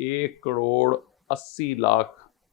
1,80,00,000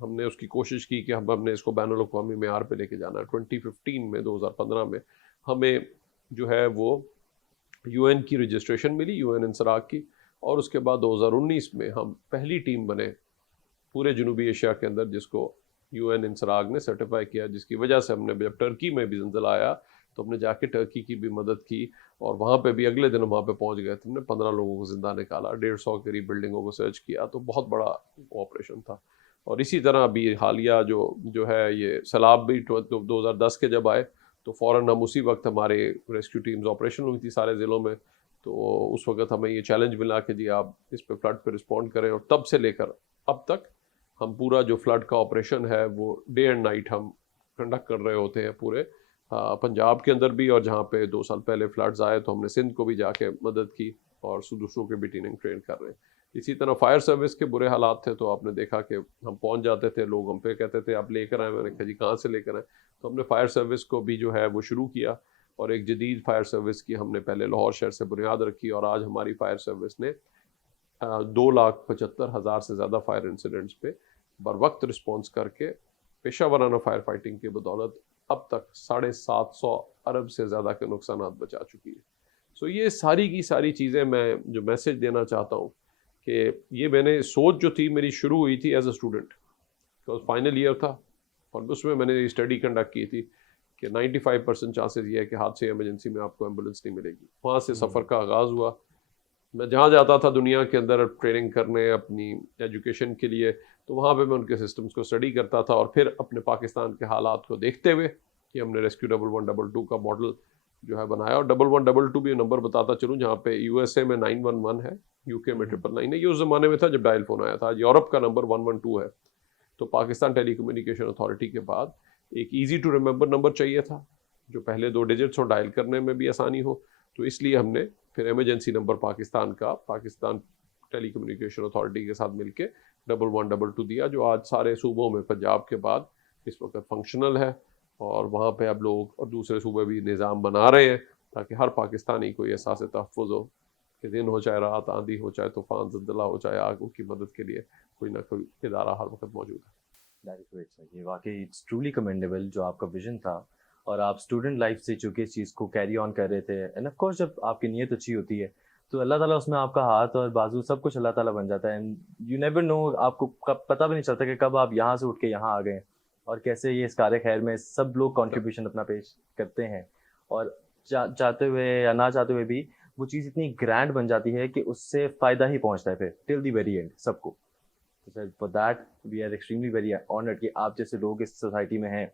ہم نے اس کی کوشش کی کہ ہم نے اس کو بین الاقوامی معیار پہ لے کے جانا ہے. 2015 میں 2015 میں ہمیں جو ہے وہ یو این کی رجسٹریشن ملی, یو این انسراغ کی, اور اس کے بعد 2019 میں ہم پہلی ٹیم بنے پورے جنوبی ایشیا کے اندر جس کو یو این انسراغ نے سرٹیفائی کیا, جس کی وجہ سے ہم نے جب ٹرکی میں بھی زلزلہ آیا تو ہم نے جا کے ٹرکی کی بھی مدد کی, اور وہاں پہ بھی اگلے دن وہاں پہ پہنچ گئے تھے. ہم نے 15 لوگوں کو زندہ نکالا, 150 قریب بلڈنگوں کو سرچ کیا, تو بہت بڑا آپریشن تھا. اور اسی طرح ابھی حالیہ جو ہے یہ سیلاب بھی 2010 کے جب آئے تو فوراً ہم اسی وقت ہمارے ریسکیو ٹیمز آپریشن ہوئی تھی سارے ضلعوں میں. تو اس وقت ہمیں یہ چیلنج ملا کہ جی آپ اس پہ فلڈ پہ رسپونڈ کریں, اور تب سے لے کر اب تک ہم پورا جو فلڈ کا آپریشن ہے وہ ڈے اینڈ نائٹ ہم کنڈکٹ کر رہے ہوتے ہیں پورے پنجاب کے اندر بھی, اور جہاں پہ 2 سال پہلے فلڈز آئے تو ہم نے سندھ کو بھی جا کے مدد کی اور دوسروں کے بھی ٹرین کر رہے ہیں. اسی طرح فائر سروس کے برے حالات تھے تو آپ نے دیکھا کہ ہم پہنچ جاتے تھے, لوگ ہم پہ کہتے تھے آپ لے کر آئیں, میں نے کہا جی کہاں سے لے کر آئیں, تو ہم نے فائر سروس کو بھی جو ہے وہ شروع کیا, اور ایک جدید فائر سروس کی ہم نے پہلے لاہور شہر سے بنیاد رکھی, اور آج ہماری فائر سروس نے 2,75,000 سے زیادہ فائر انسیڈنٹس پہ بر وقت رسپانس کر کے پیشہ ورانہ فائر فائٹنگ کی بدولت اب تک 750 ارب سے زیادہ کے نقصانات بچا چکی ہے. سو یہ ساری کی ساری چیزیں میں جو میسج دینا چاہتا ہوں کہ یہ میں نے سوچ جو تھی میری شروع ہوئی تھی as a student, because final year تھا, اور اس میں نے اسٹڈی کنڈکٹ کی تھی کہ 95% چانسز یہ ہے کہ حادثے ایمرجنسی میں آپ کو ایمبولینس نہیں ملے گی. وہاں سے سفر کا آغاز ہوا. میں جہاں جاتا تھا دنیا کے اندر ٹریننگ کرنے اپنی ایجوکیشن کے لیے, تو وہاں پہ میں ان کے سسٹمز کو اسٹڈی کرتا تھا, اور پھر اپنے پاکستان کے حالات کو دیکھتے ہوئے کہ ہم نے ریسکیو 1122 کا ماڈل جو ہے بنایا. اور 1122 بھی نمبر بتاتا چلوں, جہاں پہ یو ایس اے میں 911 ہے, یو کے میں 999 ہے. یہ اس زمانے میں تھا جب ڈائل فون آیا تھا. آج یورپ کا نمبر 112 ہے. تو پاکستان ٹیلی کمیونیکیشن اتھارٹی کے بعد ایک ایزی ٹو ریمبر نمبر چاہیے تھا جو پہلے 2 ڈیجٹس اور ڈائل کرنے میں بھی آسانی ہو, تو اس لیے ہم نے پھر ایمرجنسی نمبر پاکستان ٹیلی کمیونیکیشن اتھارٹی کے ساتھ مل کے 1122 دیا, جو آج سارے صوبوں میں پنجاب کے بعد اس وقت فنکشنل ہے, اور وہاں پہ اب لوگ اور دوسرے صوبے بھی نظام بنا رہے ہیں تاکہ ہر پاکستانی کو یہ احساس تحفظ ہو کہ دن ہو چاہے رات, آندھی ہو چاہے طوفان, زلزلہ ہو چاہے آگ, کی مدد کے لیے کوئی نہ کوئی ادارہ ہر وقت موجود ہے. یہ واقعی اٹس ٹرولی کمینڈیبل جو آپ کا ویژن تھا, اور آپ اسٹوڈنٹ لائف سے چونکہ اس چیز کو کیری آن کر رہے تھے, اینڈ آف کورس جب آپ کی نیت اچھی ہوتی ہے تو اللہ تعالیٰ اس میں آپ کا ہاتھ اور بازو سب کچھ اللہ تعالیٰ بن جاتا ہے. اینڈ یو نیور نو, آپ کو کب پتہ بھی نہیں چلتا کہ کب آپ یہاں سے اٹھ کے یہاں آ گئے, اور کیسے یہ اس کار خیر میں سب لوگ کنٹریبیوشن اپنا پیش کرتے ہیں, اور چاہتے ہوئے یا نہ چاہتے ہوئے بھی وہ چیز اتنی گرینڈ بن جاتی ہے کہ اس سے فائدہ ہی پہنچتا ہے پھر ٹل دی ویری اینڈ سب کو. For that we are extremely very honoured کہ آپ جیسے لوگ اس سوسائٹی میں ہیں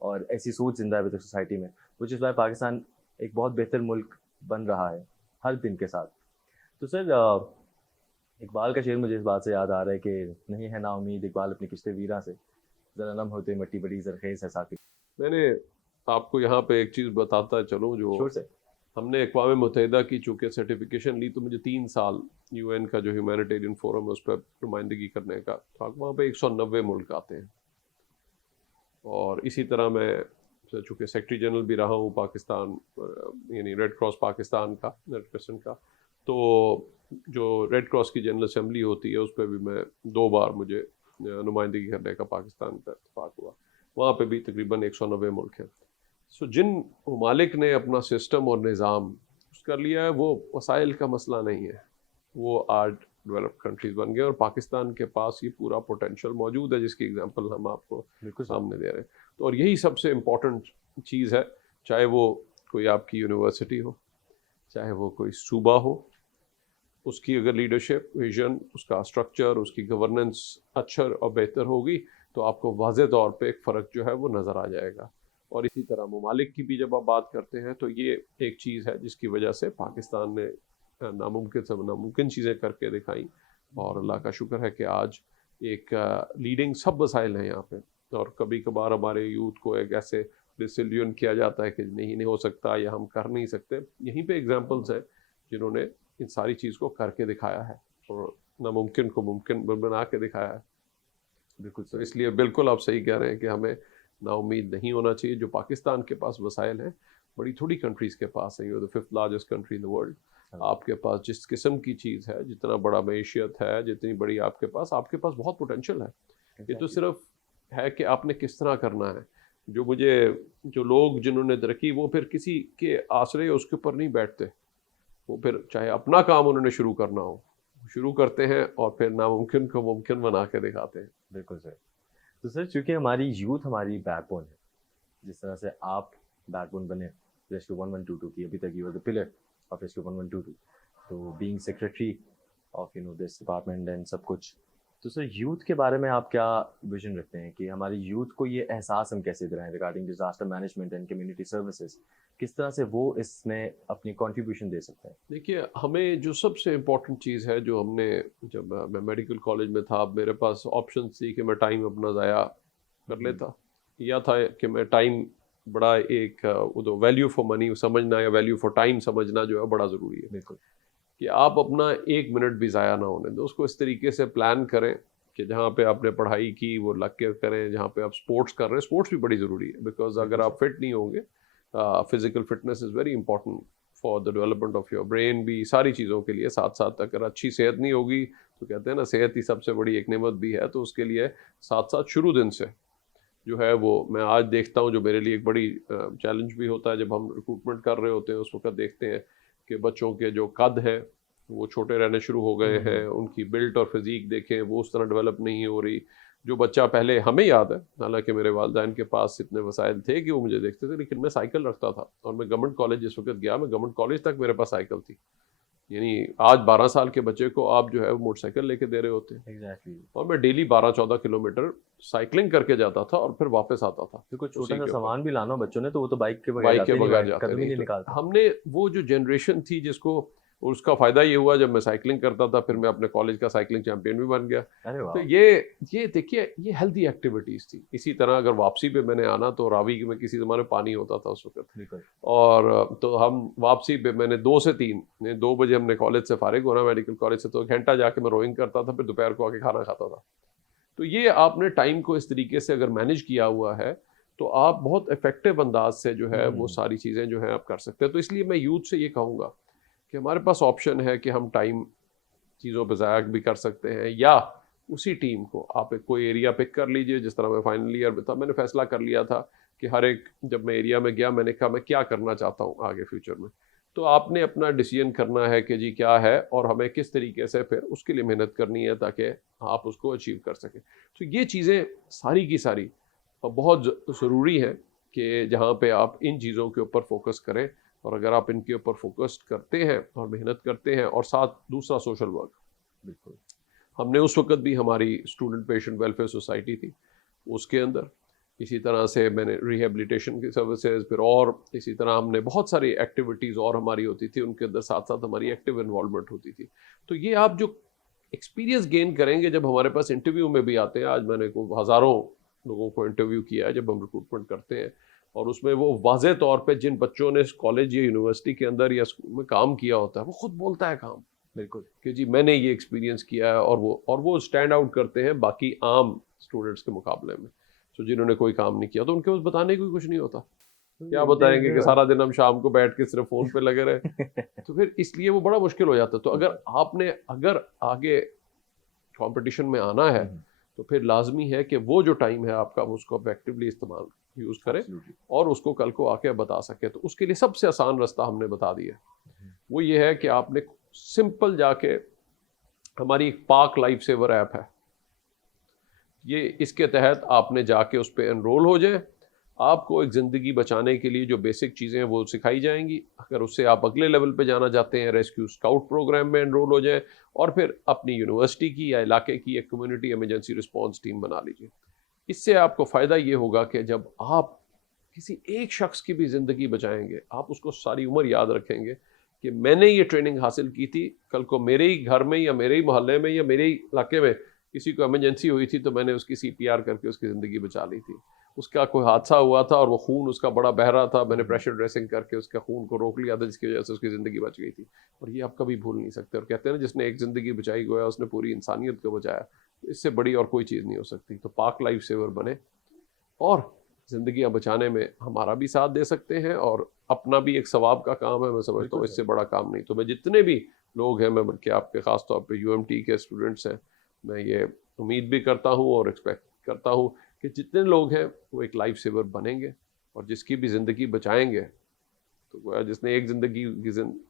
اور ایسی سوچ زندہ ہے سوسائٹی میں, وچ از وائی پاکستان ایک بہت بہتر ملک بن رہا ہے ہر دن کے ساتھ. تو سر اقبال کا شعر مجھے اس بات سے یاد آ رہا ہے کہ نہیں ہے نا امید اقبال اپنے کشتے ویراں سے, ذرا نم ہوتے مٹی بڑی زرخیز ہے ساقی. میں نے آپ کو یہاں پہ ایک چیز بتاتا چلوں, جو ہم نے اقوام متحدہ کی چونکہ سرٹیفکیشن لی تو مجھے 3 سال یو این کا جو ہیومینیٹیرین فورم ہے اس پہ نمائندگی کرنے کا تھا. وہاں پہ 190 ملک آتے ہیں, اور اسی طرح میں چونکہ سیکرٹری جنرل بھی رہا ہوں پاکستان, یعنی ریڈ کراس پاکستان کا, ریڈ کرسنٹ کا, تو جو ریڈ کراس کی جنرل اسمبلی ہوتی ہے اس پہ بھی میں 2 بار مجھے نمائندگی کرنے کا پاکستان کا اتفاق ہوا. وہاں پہ بھی تقریباً 190 ملک ہیں. سو جن ممالک نے اپنا سسٹم اور نظام کر لیا ہے وہ وسائل کا مسئلہ نہیں ہے, وہ آج ڈیولپڈ کنٹریز بن گئے, اور پاکستان کے پاس یہ پورا پوٹینشیل موجود ہے جس کی ایگزامپل ہم آپ کو سامنے دے رہے ہیں. تو اور یہی سب سے امپورٹنٹ چیز ہے, چاہے وہ کوئی آپ کی یونیورسٹی ہو, چاہے وہ کوئی صوبہ ہو, اس کی اگر لیڈرشپ, ویژن, اس کا اسٹرکچر, اس کی گورننس اچھا اور بہتر ہوگی تو آپ کو واضح طور پہ ایک فرق جو ہے وہ نظر آ جائے گا. اور اسی طرح ممالک کی بھی جب آپ بات کرتے ہیں تو یہ ایک چیز ہے جس کی وجہ سے پاکستان نے ناممکن سے ناممکن چیزیں کر کے دکھائیں, اور اللہ کا شکر ہے کہ آج ایک لیڈنگ سب وسائل ہیں یہاں پہ. اور کبھی کبھار ہمارے یوتھ کو ایک ایسے ڈسلیون کیا جاتا ہے کہ نہیں ہو سکتا یا ہم کر نہیں سکتے. یہیں پہ ایگزامپلس ہیں جنہوں نے ان ساری چیز کو کر کے دکھایا ہے اور ناممکن کو ممکن بنا کے دکھایا ہے. بالکل, تو اس لیے بالکل آپ صحیح کہہ رہے ہیں کہ ہمیں نا امید نہیں ہونا چاہیے. جو پاکستان کے پاس وسائل ہیں بڑی تھوڑی کنٹریز کے پاس ہیں, you the 5th largest country in the world. آپ کے پاس جس قسم کی چیز ہے, جتنا بڑا معیشت ہے, جتنی بڑی آپ کے پاس بہت پوٹینشیل ہے. یہ تو صرف ہے کہ آپ نے کس طرح کرنا ہے. جو لوگ جنہوں نے ترقی وہ پھر کسی کے آسرے اس کے اوپر نہیں بیٹھتے, وہ پھر چاہے اپنا کام انہوں نے شروع کرنا ہو شروع کرتے ہیں اور پھر ناممکن کو ممکن بنا کے دکھاتے ہیں. بالکل سر. تو سر چونکہ ہماری یوتھ ہماری بیک بون ہے, جس طرح سے آپ بیک بون بنے ریسکیو 1122 کی, ابھی تک you are the pillar of rescue 1122, تو being secretary of this department and سب کچھ. تو سر یوتھ کے بارے میں آپ کیا ویژن رکھتے ہیں کہ ہماری یوتھ کو یہ احساس ہم کیسے دلائیں regarding disaster management and community services, کس طرح سے وہ اس میں اپنی کنٹریبیوشن دے سکتے ہیں؟ دیکھیے, ہمیں جو سب سے امپورٹنٹ چیز ہے جو ہم نے, جب میں میڈیکل کالج میں تھا میرے پاس آپشن تھی کہ میں ٹائم اپنا ضائع کر لیتا, یا تھا کہ میں ٹائم بڑا ایک ویلیو فار منی سمجھنا یا ویلیو فار ٹائم سمجھنا جو ہے بڑا ضروری ہے. بالکل, کہ آپ اپنا 1 منٹ بھی ضائع نہ ہونے دیں, اس کو اس طریقے سے پلان کریں کہ جہاں پہ آپ نے پڑھائی کی وہ لگ کے کریں, جہاں پہ آپ سپورٹس کر رہے ہیں سپورٹس بھی بڑی ضروری ہے, بیکاز اگر آپ فٹ نہیں ہوں گے, physical fitness is very important for the development of your brain, بھی ساری چیزوں کے لیے. ساتھ ساتھ اگر اچھی صحت نہیں ہوگی تو کہتے ہیں نا صحت ہی سب سے بڑی ایک نعمت بھی ہے, تو اس کے لیے ساتھ ساتھ شروع دن سے جو ہے وہ میں آج دیکھتا ہوں جو میرے لیے ایک بڑی چیلنج بھی ہوتا ہے جب ہم ریکروٹمنٹ کر رہے ہوتے ہیں, اس وقت دیکھتے ہیں کہ بچوں کے جو قد ہے وہ چھوٹے رہنے شروع ہو گئے ہیں, ان کی بلٹ اور فزیک دیکھیں وہ اس طرح ڈیولپ نہیں ہو رہی. جو بچہ پہلے ہمیں یاد ہے, حالانکہ میرے والدین کے پاس اتنے وسائل تھے کہ وہ مجھے دیکھتے تھے, لیکن میں سائیکل رکھتا تھا, اور میں گورنمنٹ کالج جس وقت گیا, میں گورنمنٹ کالج تک میرے پاس سائیکل تھی. یعنی آج 12 سال کے بچے کو آپ جو ہے موٹر سائیکل لے کے دے رہے ہوتے ہیں, ایگزیکٹلی, اور میں ڈیلی 12-14 کلومیٹر سائیکلنگ کر کے جاتا تھا اور پھر واپس آتا تھا. کچھ چھوٹا سا سامان بھی لانا بچوں نے تو وہ تو بائک کے بغیر جاتے قدم ہی نہیں نہیں. نکالتا. ہم نے وہ جو جنریشن تھی جس کو, اور اس کا فائدہ یہ ہوا جب میں سائیکلنگ کرتا تھا پھر میں اپنے کالج کا سائیکلنگ چیمپئن بھی بن گیا. تو یہ دیکھیے یہ ہیلدی ایکٹیویٹیز تھی. اسی طرح اگر واپسی پہ میں نے آنا تو راوی میں کسی زمانے پانی ہوتا تھا اس وقت, اور تو ہم واپسی پہ میں نے 2 سے 3 2 بجے ہم نے کالج سے فارغ ہونا میڈیکل کالج سے, تو 1 گھنٹہ جا کے میں روئنگ کرتا تھا, پھر دوپہر کو آ کے کھانا کھاتا تھا. تو یہ آپ نے ٹائم کو اس طریقے سے اگر مینیج کیا ہوا ہے تو آپ بہت افیکٹو انداز سے جو ہے وہ ساری چیزیں جو ہیں آپ کر سکتے ہیں. تو اس لیے میں یوتھ سے یہ کہوں گا کہ ہمارے پاس آپشن ہے کہ ہم ٹائم چیزوں پہ ضائع بھی کر سکتے ہیں, یا اسی ٹیم کو آپ ایک کوئی ایریا پک کر لیجئے. جس طرح میں فائنل ایئر میں تھا, میں نے فیصلہ کر لیا تھا کہ ہر ایک, جب میں ایریا میں گیا میں نے کہا میں کیا کرنا چاہتا ہوں آگے فیوچر میں, تو آپ نے اپنا ڈیسیژن کرنا ہے کہ جی کیا ہے اور ہمیں کس طریقے سے پھر اس کے لیے محنت کرنی ہے تاکہ آپ اس کو اچیو کر سکیں. تو یہ چیزیں ساری کی ساری بہت ضروری ہے کہ جہاں پہ آپ ان چیزوں کے اوپر فوکس کریں, اور اگر آپ ان کے اوپر فوکس کرتے ہیں اور محنت کرتے ہیں, اور ساتھ دوسرا سوشل ورک. بالکل, ہم نے اس وقت بھی ہماری اسٹوڈنٹ پیشنٹ ویلفیئر سوسائٹی تھی, اس کے اندر اسی طرح سے میں نے ریہیبلیٹیشن کی سروسز, پھر اور اسی طرح ہم نے بہت ساری ایکٹیویٹیز اور ہماری ہوتی تھی, ان کے اندر ساتھ ساتھ ہماری ایکٹیو انوالومنٹ ہوتی تھی. تو یہ آپ جو ایکسپیرینس گین کریں گے جب ہمارے پاس انٹرویو میں بھی آتے ہیں, آج میں نے ہزاروں لوگوں کو انٹرویو کیا ہے جب ہم ریکروٹمنٹ کرتے ہیں, اور اس میں وہ واضح طور پہ جن بچوں نے کالج یا یونیورسٹی کے اندر یا اسکول میں کام کیا ہوتا ہے وہ خود بولتا ہے کام, بالکل, کہ جی میں نے یہ ایکسپیرینس کیا ہے, اور وہ اسٹینڈ آؤٹ کرتے ہیں باقی عام اسٹوڈنٹس کے مقابلے میں. تو جنہوں نے کوئی کام نہیں کیا تو ان کے پاس بتانے کو کچھ نہیں ہوتا, کیا بتائیں گے کہ سارا دن ہم شام کو بیٹھ کے صرف فون پہ لگے رہے, تو پھر اس لیے وہ بڑا مشکل ہو جاتا ہے. تو اگر آگے کمپٹیشن میں آنا ہے تو پھر لازمی ہے کہ وہ جو ٹائم ہے آپ کا اس کو افیکٹولی استعمال یوز کریں اور اس کو کل کو آ کے بتا سکے. تو اس کے لیے سب سے آسان راستہ ہم نے بتا دیا, وہ یہ ہے کہ آپ نے سمپل جا کے, ہماری ایک پاک لائف سیور ایپ ہے, یہ اس کے تحت آپ نے جا کے اس پہ انرول ہو جائیں. آپ کو ایک زندگی بچانے کے لیے جو بیسک چیزیں ہیں وہ سکھائی جائیں گی. اگر اس سے آپ اگلے لیول پہ جانا چاہتے ہیں, ریسکیو اسکاؤٹ پروگرام میں انرول ہو جائیں, اور پھر اپنی یونیورسٹی کی یا علاقے کی ایک کمیونٹی ایمرجنسی رسپانس ٹیم بنا لیجیے. اس سے آپ کو فائدہ یہ ہوگا کہ جب آپ کسی ایک شخص کی بھی زندگی بچائیں گے, آپ اس کو ساری عمر یاد رکھیں گے کہ میں نے یہ ٹریننگ حاصل کی تھی, کل کو میرے ہی گھر میں یا میرے ہی محلے میں یا میرے ہی علاقے میں کسی کو ایمرجنسی ہوئی تھی تو میں نے اس کی CPR کر کے اس کی زندگی بچا لی تھی. اس کا کوئی حادثہ ہوا تھا اور وہ خون اس کا بڑا بہہ رہا تھا, میں نے پریشر ڈریسنگ کر کے اس کا خون کو روک لیا تھا, جس کی وجہ سے اس کی زندگی بچ گئی تھی. اور یہ آپ کبھی بھول نہیں سکتے. اور کہتے ہیں نا جس نے ایک زندگی بچائی گویا اس نے پوری انسانیت کو بچایا. اس سے بڑی اور کوئی چیز نہیں ہو سکتی. تو پاک لائف سیور بنے اور زندگیاں بچانے میں ہمارا بھی ساتھ دے سکتے ہیں, اور اپنا بھی ایک ثواب کا کام ہے. میں سمجھتا ہوں اس سے بڑا کام نہیں. تو میں جتنے بھی لوگ ہیں, میں بلکہ آپ کے خاص طور پہ UMT کے اسٹوڈنٹس ہیں, میں یہ امید بھی کرتا ہوں اور ایکسپیکٹ کرتا ہوں کہ جتنے لوگ ہیں وہ ایک لائف سیور بنیں گے اور جس کی بھی زندگی بچائیں گے تو گویا جس نے ایک زندگی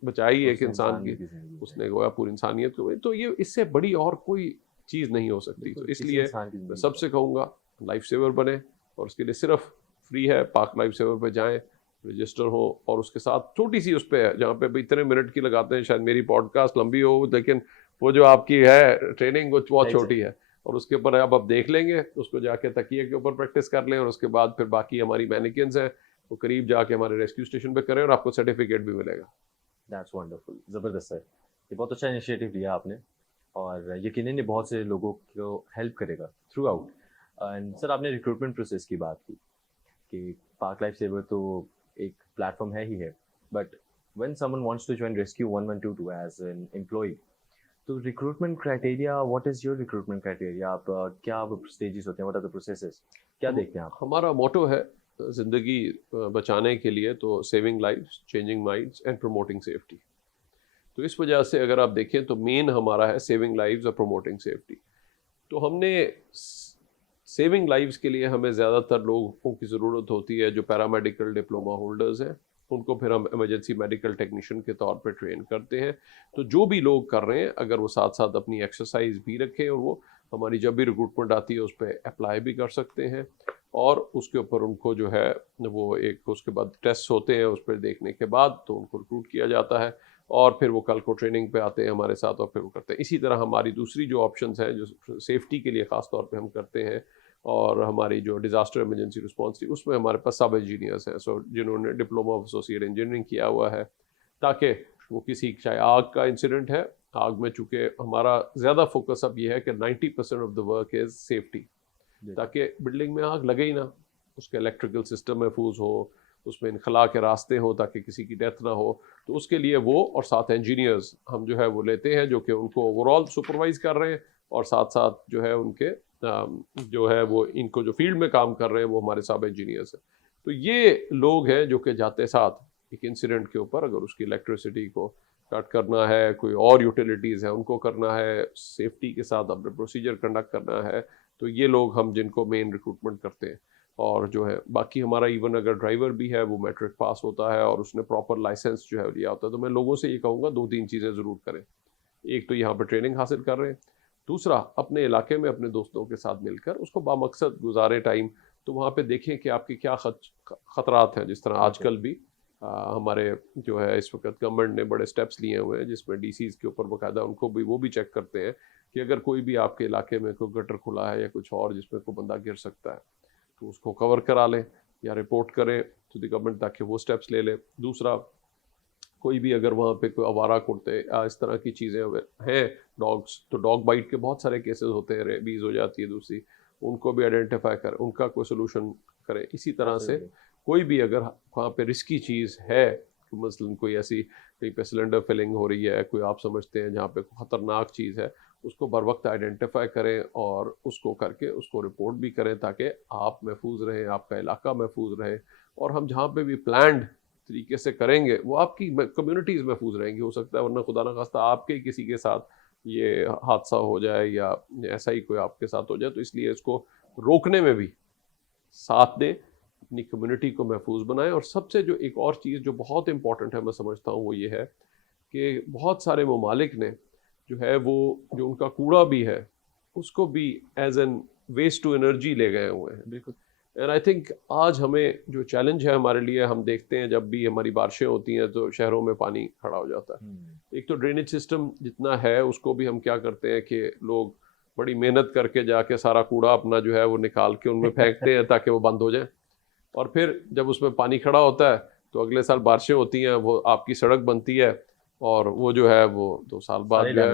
بچائی ایک انسان کی اس نے گویا پوری انسانیت کو. تو یہ اس سے بڑی اور کوئی چیز نہیں ہو سکتی. تو اس لیے میں سب سے کہوں گا لائف سیور بنے اور اس کے لیے صرف فری ہے, پاک لائف سیور پہ جائیں, رجسٹر ہو اور اس کے ساتھ چھوٹی سی اس پہ ہے جہاں پہ اتنے منٹ کی لگاتے ہیں, شاید میری پوڈ کاسٹ لمبی ہو لیکن وہ جو آپ کی ہے ٹریننگ وہ بہت چھوٹی ہے اور اس کے اوپر آپ دیکھ لیں گے, اس کو جا کے تکیے کے اوپر پریکٹس کر لیں اور اس کے بعد پھر باقی ہماری مینیکینز ہیں وہ قریب جا کے ہمارے ریسکیو اسٹیشن پہ کریں اور آپ کو سرٹیفکیٹ بھی ملے گا. دیٹس ونڈرفل, زبردست سر, یہ بہت اچھا انیشیٹو لیا آپ نے اور یقیناً یہ بہت سے لوگوں کو ہیلپ کرے گا تھرو آؤٹ. اینڈ سر آپ نے ریکروٹمنٹ پروسیس کی بات کی کہ پاک لائف سیور تو ایک پلیٹ فارم ہے ہی ہے, but when someone wants to join rescue 1122 as an employee, تو recruitment criteria, what is your recruitment criteria, آپ کیا اسٹیجز ہوتے ہیں, واٹ آر دا پروسیسز, کیا دیکھتے ہیں آپ؟ ہمارا موٹو ہے زندگی بچانے کے لیے تو saving lives, changing minds and promoting safety. تو اس وجہ سے اگر آپ دیکھیں تو مین ہمارا ہے سیونگ لائفز اور پروموٹنگ سیفٹی. تو ہم نے سیونگ لائفز کے لیے ہمیں زیادہ تر لوگوں کی ضرورت ہوتی ہے جو پیرامیڈیکل ڈپلوما ہولڈرز ہیں, ان کو پھر ہم ایمرجنسی میڈیکل ٹیکنیشین کے طور پہ ٹرین کرتے ہیں. تو جو بھی لوگ کر رہے ہیں اگر وہ ساتھ ساتھ اپنی ایکسرسائز بھی رکھیں اور وہ ہماری جب بھی ریکروٹمنٹ آتی ہے اس پہ اپلائی بھی کر سکتے ہیں اور اس کے اوپر ان کو جو ہے وہ ایک اس کے بعد ٹیسٹ ہوتے ہیں, اس پہ دیکھنے کے بعد تو ان کو ریکروٹ کیا جاتا ہے اور پھر وہ کل کو ٹریننگ پہ آتے ہیں ہمارے ساتھ اور پھر وہ کرتے ہیں. اسی طرح ہماری دوسری جو آپشنز ہیں جو سیفٹی کے لیے خاص طور پہ ہم کرتے ہیں اور ہماری جو ڈیزاسٹر ایمرجنسی رسپانس تھی اس میں ہمارے پاس سب انجینئرس ہیں, سو جنہوں نے ڈپلوما آف ایسوسیٹ انجینئرنگ کیا ہوا ہے تاکہ وہ کسی چاہے آگ کا انسیڈنٹ ہے, آگ میں چونکہ ہمارا زیادہ فوکس اب یہ ہے کہ 90% of the work is safety, تاکہ بلڈنگ میں آگ لگے ہی نہ, اس کے الیکٹریکل سسٹم محفوظ ہو, اس میں انخلا کے راستے ہوں تاکہ کسی کی ڈیتھ نہ ہو. تو اس کے لیے وہ اور ساتھ انجینئرز ہم جو ہے وہ لیتے ہیں جو کہ ان کو اوور آل سپروائز کر رہے ہیں اور ساتھ ساتھ جو ہے ان کے جو ہے وہ ان کو جو فیلڈ میں کام کر رہے ہیں وہ ہمارے سب انجینئرز ہیں. تو یہ لوگ ہیں جو کہ جاتے ساتھ ایک انسیڈنٹ کے اوپر اگر اس کی الیکٹریسٹی کو کٹ کرنا ہے, کوئی اور یوٹیلیٹیز ہیں ان کو کرنا ہے, سیفٹی کے ساتھ اپنے پروسیجر کنڈکٹ کرنا ہے, تو یہ لوگ ہم جن کو مین ریکروٹمنٹ کرتے ہیں. اور جو ہے باقی ہمارا ایون اگر ڈرائیور بھی ہے وہ میٹرک پاس ہوتا ہے اور اس نے پراپر لائسنس جو ہے لیا ہوتا ہے. تو میں لوگوں سے یہ کہوں گا 2-3 چیزیں ضرور کریں. ایک تو یہاں پہ ٹریننگ حاصل کر رہے ہیں, دوسرا اپنے علاقے میں اپنے دوستوں کے ساتھ مل کر اس کو بامقصد گزارے ٹائم, تو وہاں پہ دیکھیں کہ آپ کے کیا خطرات ہیں. جس طرح آج کل بھی ہمارے جو ہے اس وقت گورنمنٹ نے بڑے سٹیپس لیے ہوئے ہیں جس میں ڈی سیز کے اوپر باقاعدہ ان کو بھی وہ بھی چیک کرتے ہیں کہ اگر کوئی بھی آپ کے علاقے میں کوئی گٹر کھلا ہے یا کچھ اور جس میں کوئی بندہ گر سکتا ہے تو اس کو کور کرا لیں یا رپورٹ کریں ٹو دی گورنمنٹ تاکہ وہ سٹیپس لے لیں. دوسرا کوئی بھی اگر وہاں پہ کوئی آوارہ کتے اس طرح کی چیزیں ہیں, ڈاگس, تو ڈاگ بائٹ کے بہت سارے کیسز ہوتے ہیں, ریبیز ہو جاتی ہے دوسری, ان کو بھی آئیڈینٹیفائی کریں, ان کا کوئی سولوشن کریں. اسی طرح سے کوئی بھی اگر وہاں پہ رسکی چیز ہے, مثلاً کوئی ایسی کہیں پہ سلنڈر فلنگ ہو رہی ہے, کوئی آپ سمجھتے ہیں جہاں پہ خطرناک چیز ہے, اس کو بر وقت آئیڈینٹیفائی کریں اور اس کو کر کے اس کو رپورٹ بھی کریں تاکہ آپ محفوظ رہیں, آپ کا علاقہ محفوظ رہے. اور ہم جہاں پہ بھی پلانڈ طریقے سے کریں گے وہ آپ کی کمیونٹیز محفوظ رہیں گی. ہو سکتا ہے ورنہ خدا نخواستہ آپ کے کسی کے ساتھ یہ حادثہ ہو جائے یا ایسا ہی کوئی آپ کے ساتھ ہو جائے, تو اس لیے اس کو روکنے میں بھی ساتھ دیں, اپنی کمیونٹی کو محفوظ بنائیں. اور سب سے جو ایک اور چیز جو بہت امپورٹنٹ ہے میں سمجھتا ہوں وہ یہ ہے کہ بہت سارے ممالک نے جو ہے وہ جو ان کا کوڑا بھی ہے اس کو بھی as an waste to energy لے گئے ہوئے ہیں. بالکل. اینڈ آئی تھنک آج ہمیں جو چیلنج ہے ہمارے لیے, ہم دیکھتے ہیں جب بھی ہماری بارشیں ہوتی ہیں تو شہروں میں پانی کھڑا ہو جاتا ہے. ایک تو ڈرینیج سسٹم جتنا ہے اس کو بھی ہم کیا کرتے ہیں کہ لوگ بڑی محنت کر کے جا کے سارا کوڑا اپنا جو ہے وہ نکال کے ان میں پھینکتے ہیں تاکہ وہ بند ہو جائیں, اور پھر جب اس میں پانی کھڑا ہوتا ہے تو اگلے سال بارشیں ہوتی ہیں, وہ آپ کی سڑک بنتی ہے اور وہ جو ہے وہ 2 سال بعد جو ہے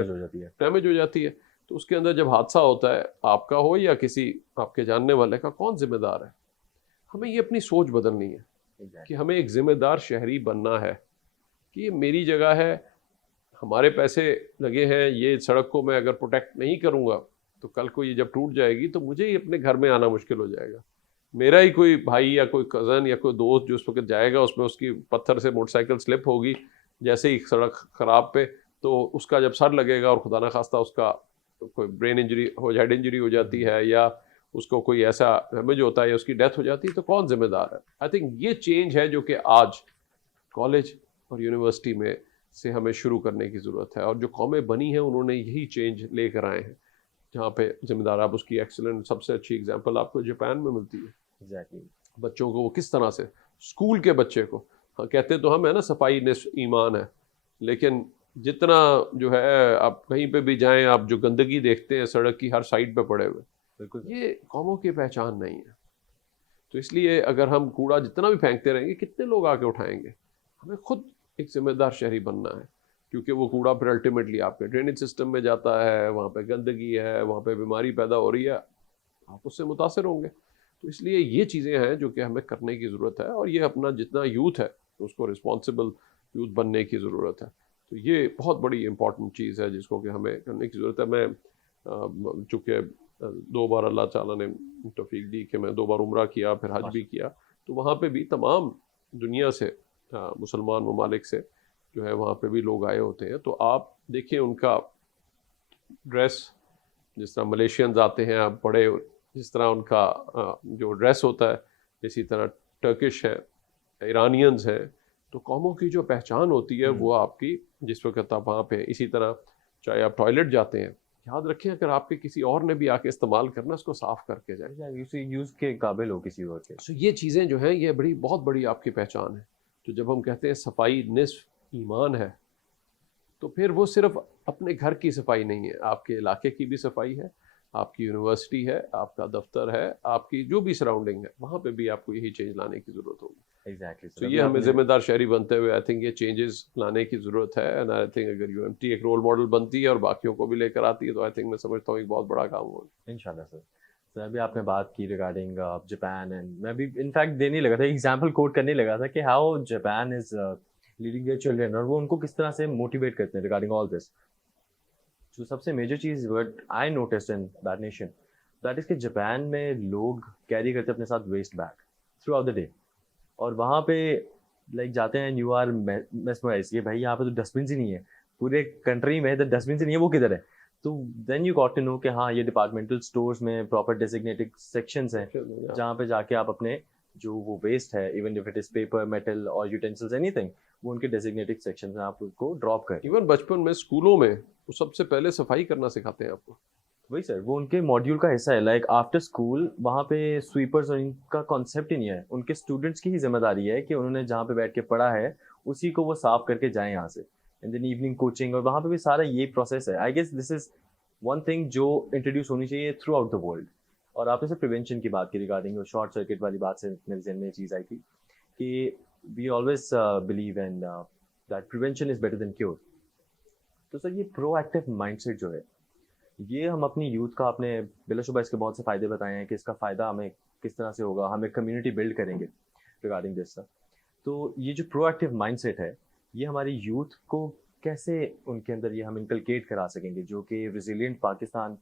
ڈیمیج ہو جاتی ہے. تو اس کے اندر جب حادثہ ہوتا ہے آپ کا ہو یا کسی آپ کے جاننے والے کا, کون ذمہ دار ہے؟ ہمیں یہ اپنی سوچ بدلنی ہے کہ ہمیں ایک ذمہ دار شہری بننا ہے کہ یہ میری جگہ ہے, ہمارے پیسے لگے ہیں, یہ سڑک کو میں اگر پروٹیکٹ نہیں کروں گا تو کل کو یہ جب ٹوٹ جائے گی تو مجھے ہی اپنے گھر میں آنا مشکل ہو جائے گا. میرا ہی کوئی بھائی یا کوئی کزن یا کوئی دوست جو اس وقت جائے گا, اس میں اس کی پتھر سے موٹر سائیکل سلپ ہوگی جیسے ہی سڑک خراب پہ, تو اس کا جب سر لگے گا اور خدا نخواستہ اس کا کوئی برین انجری ہیڈ انجری ہو جاتی ہے یا اس کو کوئی ایسا ہیمج ہوتا ہے یا اس کی ڈیتھ ہو جاتی ہے تو کون ذمہ دار ہے؟ آئی تھنک یہ چینج ہے جو کہ آج کالج اور یونیورسٹی میں سے ہمیں شروع کرنے کی ضرورت ہے, اور جو قومیں بنی ہیں انہوں نے یہی چینج لے کر آئے ہیں جہاں پہ ذمہ دار. آپ اس کی ایکسلنٹ سب سے اچھی اگزامپل آپ کو جاپان میں ملتی ہے. ایگزیکٹلی. بچوں کو وہ کس طرح سے اسکول کے بچے کو, ہاں کہتے تو ہم ہے نا صفائی نصف ایمان ہے, لیکن جتنا جو ہے آپ کہیں پہ بھی جائیں آپ جو گندگی دیکھتے ہیں سڑک کی ہر سائڈ پہ پڑے ہوئے, بالکل یہ قوموں کی پہچان نہیں ہے. تو اس لیے اگر ہم کوڑا جتنا بھی پھینکتے رہیں گے کتنے لوگ آ کے اٹھائیں گے؟ ہمیں خود ایک ذمہ دار شہری بننا ہے, کیونکہ وہ کوڑا پھر الٹیمیٹلی آپ کے ڈرینیج سسٹم میں جاتا ہے, وہاں پہ گندگی ہے, وہاں پہ بیماری پیدا ہو رہی ہے, آپ اس سے متاثر ہوں گے. تو اس لیے یہ چیزیں ہیں جو کہ ہمیں کرنے کی ضرورت ہے, اور یہ اپنا جتنا یوتھ ہے اس کو رسپانسبل یوتھ بننے کی ضرورت ہے. تو یہ بہت بڑی امپورٹنٹ چیز ہے جس کو کہ ہمیں کرنے کی ضرورت ہے. میں چونکہ 2 بار اللہ تعالیٰ نے توفیق دی کہ میں 2 بار عمرہ کیا پھر حج بھی کیا, تو وہاں پہ بھی تمام دنیا سے مسلمان ممالک سے جو ہے وہاں پہ بھی لوگ آئے ہوتے ہیں. تو آپ دیکھیں ان کا ڈریس, جس طرح ملیشینز آتے ہیں آپ بڑے, جس طرح ان کا جو ڈریس ہوتا ہے, اسی طرح ٹرکش ہے, ایرانینز ہیں, تو قوموں کی جو پہچان ہوتی ہے وہ آپ کی جس وقت آپ وہاں پہ, اسی طرح چاہے آپ ٹوائلٹ جاتے ہیں, یاد رکھیں اگر آپ کے کسی اور نے بھی آ کے استعمال کرنا اس کو صاف کر کے جائے, یوز کے قابل ہو کسی اور کے. تو یہ چیزیں جو ہیں یہ بہت بڑی آپ کی پہچان ہے. تو جب ہم کہتے ہیں صفائی نصف ایمان ہے, تو پھر وہ صرف اپنے گھر کی صفائی نہیں ہے, آپ کے علاقے کی بھی صفائی ہے, آپ کی یونیورسٹی ہے, آپ کا دفتر ہے, آپ کی جو بھی سراؤنڈنگ ہے وہاں پہ بھی آپ کو یہی چینج لانے کی ضرورت ہوگی. ایگزیکٹلی. تو یہ ہمیں ذمہ دار شہری بنتے ہوئے آئی تھنک یہ چینجز لانے کی ضرورت ہے. اینڈ آئی تھنک اگر یو ایم ٹی ایک رول ماڈل بنتی ہے اور باقیوں کو بھی لے کر آتی ہے تو آئی تھنک میں سمجھتا ہوں ایک بہت بڑا کام ہوگا انشاءاللہ. سر ابھی آپ نے بات کی ریگارڈنگ جاپان, اینڈ میں بھی انفیکٹ دینے لگا تھا, ایگزامپل کوٹ کرنے لگا تھا کہ how Japan is leading their children, اور وہ ان کو کس طرح سے موٹیویٹ کرتے ہیں ریگارڈنگ آل دس. جو سب سے میجر چیز what I noticed in that nation, that is کہ جاپان میں لوگ کیری کرتے اپنے ساتھ waste bag throughout the day, اور وہاں پہ لائک جاتے ہیں یو آر میسمرائز کہ بھائی یہاں پہ تو ڈسٹ بنس ہی نہیں ہے, پورے کنٹری میں ڈسٹ بنس ہی نہیں ہے, وہ کدھر ہے؟ تو then you got to know کہ ہاں یہ ڈپارٹمنٹل اسٹورس میں پراپر ڈیزگنیٹڈ سیکشنز ہیں جہاں پہ جا کے آپ اپنے جو وہ ویسٹ ہے, even if it is paper, metal اور یوٹینسلز اینی تھنگ, وہ ان کے ڈیزگنیٹڈ سیکشنز میں آپ اس کو ڈراپ کریں. ایون بچپن میں اسکولوں میں وہ سب سے پہلے صفائی کرنا سکھاتے ہیں آپ کو. وہی سر, وہ ان کے ماڈیول کا حصہ ہے. لائک آفٹر اسکول وہاں پہ سویپرز اور ان کا کانسیپٹ ہی نہیں ہے, ان کے اسٹوڈنٹس کی ہی ذمہ داری ہے کہ انہوں نے جہاں پہ بیٹھ کے پڑھا ہے اسی کو وہ صاف کر کے جائیں یہاں سے. اینڈ دین ایوننگ کوچنگ, اور وہاں پہ بھی سارا یہ پروسیس ہے. I guess this is one thing جو انٹروڈیوس ہونی چاہیے تھرو آؤٹ دا ورلڈ. اور آپ نے سر پریونشن کی بات کی ریگارڈنگ شارٹ سرکٹ والی بات سے میرے ذہن میں چیز آئی تھی کہ we always believe in that prevention is better than cure. تو سر یہ پرو ایکٹیو مائنڈ سیٹ جو ہے, یہ ہم اپنی یوتھ کا, آپ نے بلا شبہ اس کے بہت سے فائدے بتائے ہیں کہ اس کا فائدہ ہمیں کس طرح سے ہوگا, ہم ایک کمیونٹی بلڈ کریں گے ریگارڈنگ دس سر. تو یہ جو پرو ایکٹیو مائنڈ سیٹ ہے یہ ہماری یوتھ کو کیسے ان کے اندر یہ ہم انکلکیٹ کرا سکیں گے جو کہ ریزیلینٹ پاکستان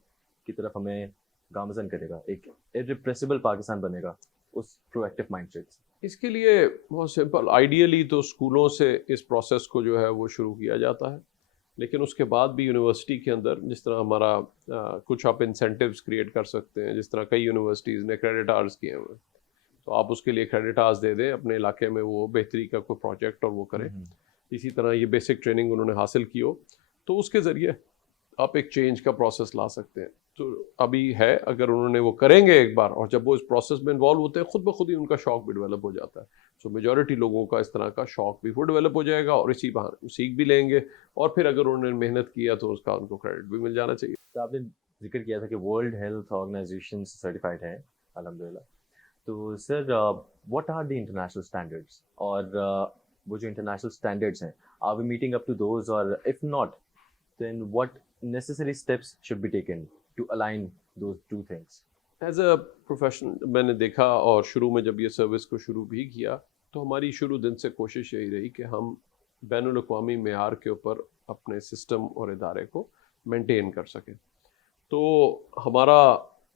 کی طرف ہمیں گامزن کرے گا, ایک ارریپریسیبل پاکستان بنے گا اس پرو ایکٹیو مائنڈ سیٹ سے؟ اس کے لیے بہت سمپل, آئیڈیلی تو اسکولوں سے اس پروسیس کو جو ہے وہ شروع کیا جاتا ہے, لیکن اس کے بعد بھی یونیورسٹی کے اندر جس طرح ہمارا کچھ آپ انسینٹیوز کریٹ کر سکتے ہیں, جس طرح کئی یونیورسٹیز نے کریڈٹ آورز کیے ہوئے, تو آپ اس کے لیے کریڈٹ آورز دے دیں اپنے علاقے میں, وہ بہتری کا کوئی پروجیکٹ اور وہ کریں. اسی طرح یہ بیسک ٹریننگ انہوں نے حاصل کی ہو تو اس کے ذریعے آپ ایک چینج کا پروسیس لا سکتے ہیں. تو ابھی ہے, اگر انہوں نے وہ کریں گے ایک بار, اور جب وہ اس پروسیس میں انوالو ہوتے ہیں خود بخود ہی ان کا شوق بھی ڈیولپ ہو جاتا ہے. سو میجورٹی لوگوں کا اس طرح کا شوق بھی وہ ڈیولپ ہو جائے گا, اور اسی بہانے سیکھ بھی لیں گے, اور پھر اگر انہوں نے محنت کیا تو اس کا ان کو کریڈٹ بھی مل جانا چاہیے. تو آپ نے ذکر کیا تھا کہ ورلڈ ہیلتھ آرگنائزیشن سرٹیفائڈ ہیں الحمدللہ. تو sir what are the international standards, اور وہ جو انٹرنیشنل اسٹینڈرڈس ہیں are we meeting up to those, اور if not then what necessary steps should be taken to align those two things? As a professional میں نے دیکھا, اور شروع میں جب یہ سروس کو شروع بھی کیا تو ہماری شروع دن سے کوشش یہی رہی کہ ہم بین الاقوامی معیار کے اوپر اپنے سسٹم اور ادارے کو مینٹین کر سکیں. تو ہمارا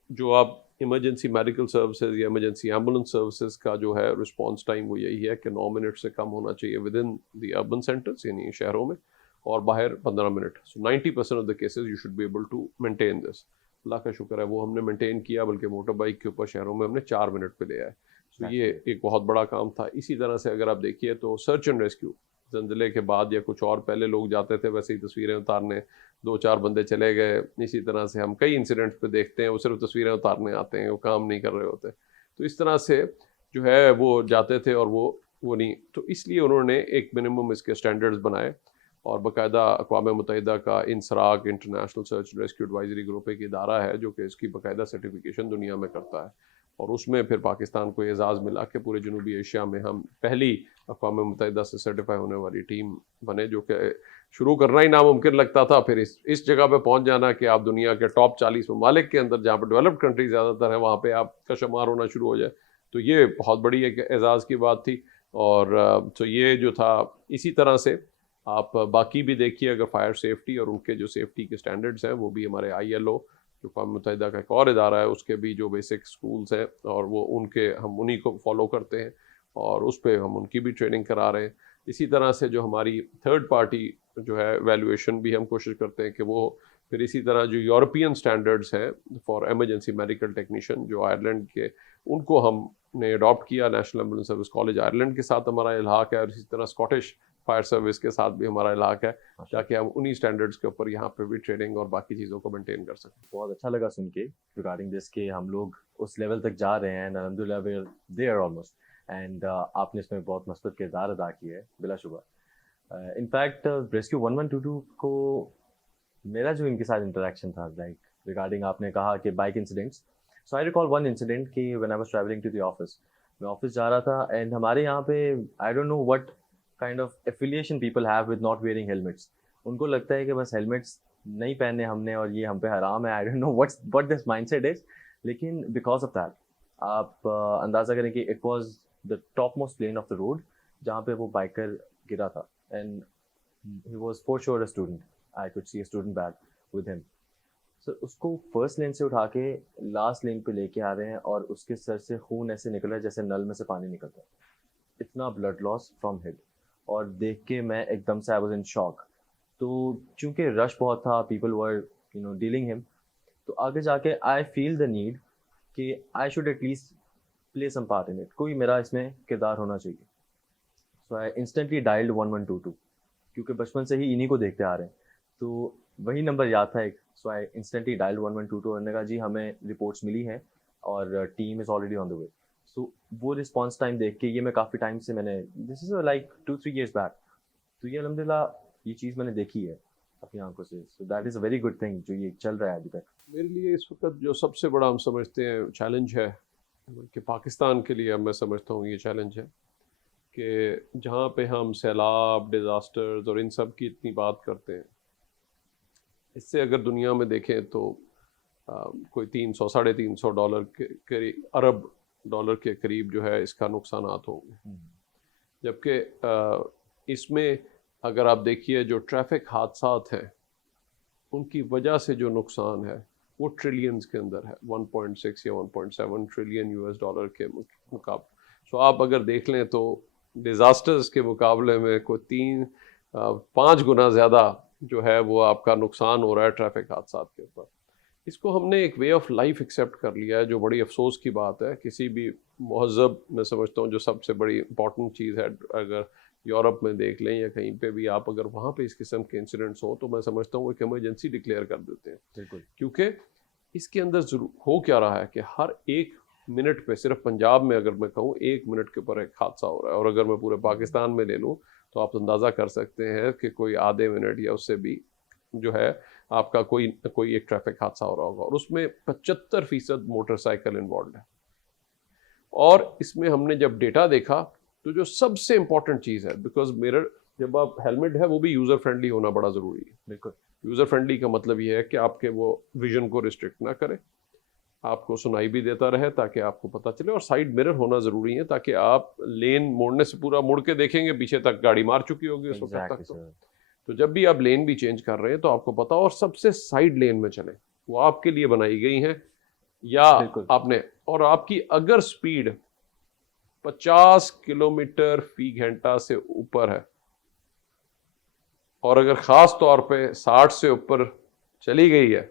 جو آپ ایمرجنسی میڈیکل سروسز یا ایمرجنسی ایمبولینس سروسز کا جو ہے رسپانس ٹائم وہ یہی ہے کہ 9 منٹ سے کم ہونا چاہیے within the urban centres, یعنی شہروں میں, اور باہر 15 minute. So 90% of the cases you should be able to maintain this. اللہ کا شکر ہے وہ ہم نے مینٹین کیا, بلکہ موٹر بائک کے اوپر شہروں میں ہم نے 4 منٹ پہ لے آئے. تو یہ ایک بہت بڑا کام تھا. اسی طرح سے اگر آپ دیکھیے تو سرچ اینڈ ریسکیو زلزلے کے بعد یا کچھ اور پہلے لوگ جاتے تھے ویسے ہی تصویریں اتارنے, 2-4 بندے چلے گئے. اسی طرح سے ہم کئی انسیڈنٹس پہ دیکھتے ہیں وہ صرف تصویریں اتارنے آتے ہیں, وہ کام نہیں کر رہے ہوتے. تو اس طرح سے جو ہے وہ جاتے تھے اور وہ نہیں. تو اس لیے انہوں نے ایک منیمم اس کے سٹینڈرڈز بنائے, اور باقاعدہ اقوام متحدہ کا INSARAG International Search and Rescue Advisory Group ایک ادارہ ہے جو کہ اس کی باقاعدہ سرٹیفکیشن دنیا میں کرتا ہے. اور اس میں پھر پاکستان کو اعزاز ملا کہ پورے جنوبی ایشیا میں ہم پہلی اقوام متحدہ سے سرٹیفائی ہونے والی ٹیم بنے, جو کہ شروع کرنا ہی ناممکن لگتا تھا. پھر اس جگہ پہ پہنچ جانا کہ آپ دنیا کے ٹاپ 40 ممالک کے اندر, جہاں پہ ڈیولپڈ کنٹری زیادہ تر ہیں, وہاں پہ آپ کا شمار ہونا شروع ہو جائے, تو یہ بہت بڑی ایک اعزاز کی بات تھی. اور تو یہ جو تھا, اسی طرح سے آپ باقی بھی دیکھیے اگر فائر سیفٹی اور ان کے جو سیفٹی کے سٹینڈرڈز ہیں, وہ بھی ہمارے ILO جو اقوام متحدہ کا ایک اور ادارہ ہے, اس کے بھی جو بیسک سکولز ہیں اور وہ ان کے ہم انہی کو فالو کرتے ہیں, اور اس پہ ہم ان کی بھی ٹریننگ کرا رہے ہیں. اسی طرح سے جو ہماری تھرڈ پارٹی جو ہے ویلیویشن بھی ہم کوشش کرتے ہیں کہ وہ پھر اسی طرح جو یورپین سٹینڈرڈز ہیں فار ایمرجنسی میڈیکل ٹیکنیشین جو آئرلینڈ کے, ان کو ہم نے اڈاپٹ کیا. National ambulance service college Ireland کے ساتھ ہمارا الحاق ہے, اور اسی طرح اسکاٹش فائر سروس کے ساتھ بھی ہمارا علاقہ ہے, تاکہ ہم انہی سٹینڈرڈز کے اوپر یہاں پہ بھی ٹریننگ اور باقی چیزوں کو مینٹین کر سکیں. بہت اچھا لگا سن کے ریگارڈنگ دس کہ ہم لوگ اس لیول تک جا رہے ہیں, اینڈ الحمد للہ we are there almost. And آپ نے اس میں بہت مثبت کردار ادا کیا ہے بلا شبہ. ان فیکٹ ریسکیو 1122 کو میرا جو ان کے ساتھ انٹریکشن تھا لائک ریگارڈنگ آپ نے کہا کہ bike incidents, so I recall one incident کہ when I was travelling to the office, میں آفس جا رہا تھا, اینڈ ہمارے یہاں پہ I don't know what kind of affiliation people have with not wearing helmets. ان کو لگتا ہے کہ بس ہیلمٹس نہیں پہننے ہم نے اور یہ ہم پہ حرام ہے. I don't know what this mindset is, لیکن بیکاز آف دیٹ آپ اندازہ کریں کہ it was the topmost plain of the road جہاں پہ وہ بائکر گرا تھا, and he was for sure a student. I could see a student bag with him. Sir اس کو فرسٹ لین سے اٹھا کے لاسٹ لین پہ لے کے آ رہے ہیں, اور اس کے سر سے خون ایسے نکل رہا ہے جیسے نل میں سے پانی نکلتا ہے. اتنا بلڈ لاس فرام ہیڈ, اور دیکھ کے میں ایک دم سے آئی واز ان شاک. تو چونکہ رش بہت تھا, پیپل ور ڈیلنگ ہم, تو آگے جا کے آئی فیل دا نیڈ کہ I should at least play some part in it, کوئی میرا اس میں کردار ہونا چاہیے. سو آئی انسٹنٹلی ڈائلڈ 1122 کیونکہ بچپن سے ہی انہیں کو دیکھتے آ رہے ہیں, تو وہی نمبر یاد تھا ایک. سو آئی انسٹنٹلی ڈائلڈ 1122 اور نے کہا جی ہمیں رپورٹس ملی ہیں اور ٹیم از آلریڈی آن دا وے. سو وہ رسپانس ٹائم دیکھ کے, یہ میں کافی ٹائم سے میں نے, دس از لائک 2-3 years بیک, تو یہ الحمد للہ یہ چیز میں نے دیکھی ہے اپنی آنکھوں سے. So that is a very good thing جو یہ چل رہا ہے ابھی تک. میرے لیے اس وقت جو سب سے بڑا ہم سمجھتے ہیں چیلنج ہے, کہ پاکستان کے لیے اب میں سمجھتا ہوں یہ چیلنج ہے کہ جہاں پہ ہم سیلاب, ڈیزاسٹرز اور ان سب کی اتنی بات کرتے ہیں, اس سے اگر دنیا میں دیکھیں تو کوئی $300-350 ارب ڈالر کے قریب جو ہے اس کا نقصانات ہوں گے. جبکہ اس میں اگر آپ دیکھیے جو ٹریفک حادثات ہیں ان کی وجہ سے جو نقصان ہے وہ ٹریلینز کے اندر ہے, 1.6 یا 1.7 ٹریلین $US کے مقابلے. سو آپ اگر دیکھ لیں تو ڈیزاسٹرز کے مقابلے میں کوئی 3-5 گنا زیادہ جو ہے وہ آپ کا نقصان ہو رہا ہے ٹریفک حادثات کے اوپر. اس کو ہم نے ایک وے آف لائف ایکسیپٹ کر لیا ہے, جو بڑی افسوس کی بات ہے. کسی بھی مہذب, میں سمجھتا ہوں جو سب سے بڑی امپورٹنٹ چیز ہے, اگر یورپ میں دیکھ لیں یا کہیں پہ بھی آپ اگر وہاں پہ اس قسم کے انسیڈنٹس ہوں تو میں سمجھتا ہوں ایک ایمرجنسی ڈکلیئر کر دیتے ہیں. بالکل, کیونکہ اس کے اندر ہو کیا رہا ہے کہ ہر 1 منٹ پہ, صرف پنجاب میں اگر میں کہوں 1 منٹ کے اوپر ایک حادثہ ہو رہا ہے, اور اگر میں پورے پاکستان میں لے لوں تو آپ اندازہ کر سکتے ہیں کہ کوئی آدھے منٹ یا اس سے بھی جو ہے آپ کا کوئی ایک ٹریفک حادثہ ہو رہا ہوگا, اور اس میں 75% موٹر سائیکل انوالوڈ ہے. اور اس میں ہم نے جب ڈیٹا دیکھا تو جو سب سے امپورٹنٹ چیز ہے, بیکاز میرر جب آپ ہیلمٹ ہے وہ بھی یوزر فرینڈلی ہونا بڑا ضروری ہے. بالکل, یوزر فرینڈلی کا مطلب یہ ہے کہ آپ کے وہ ویژن کو ریسٹرکٹ نہ کرے, آپ کو سنائی بھی دیتا رہے تاکہ آپ کو پتہ چلے, اور سائڈ مرر ہونا ضروری ہے تاکہ آپ لین موڑنے سے پورا مڑ کے دیکھیں گے پیچھے تک گاڑی مار چکی ہوگی اس وقت تک. تو جب بھی آپ لین بھی چینج کر رہے ہیں تو آپ کو پتا, اور سب سے سائڈ لین میں چلیں, وہ آپ کے لیے بنائی گئی ہیں یا آپ نے, اور آپ کی اگر سپیڈ 50 کلومیٹر فی گھنٹہ سے اوپر ہے اور اگر خاص طور پہ 60 سے اوپر چلی گئی ہے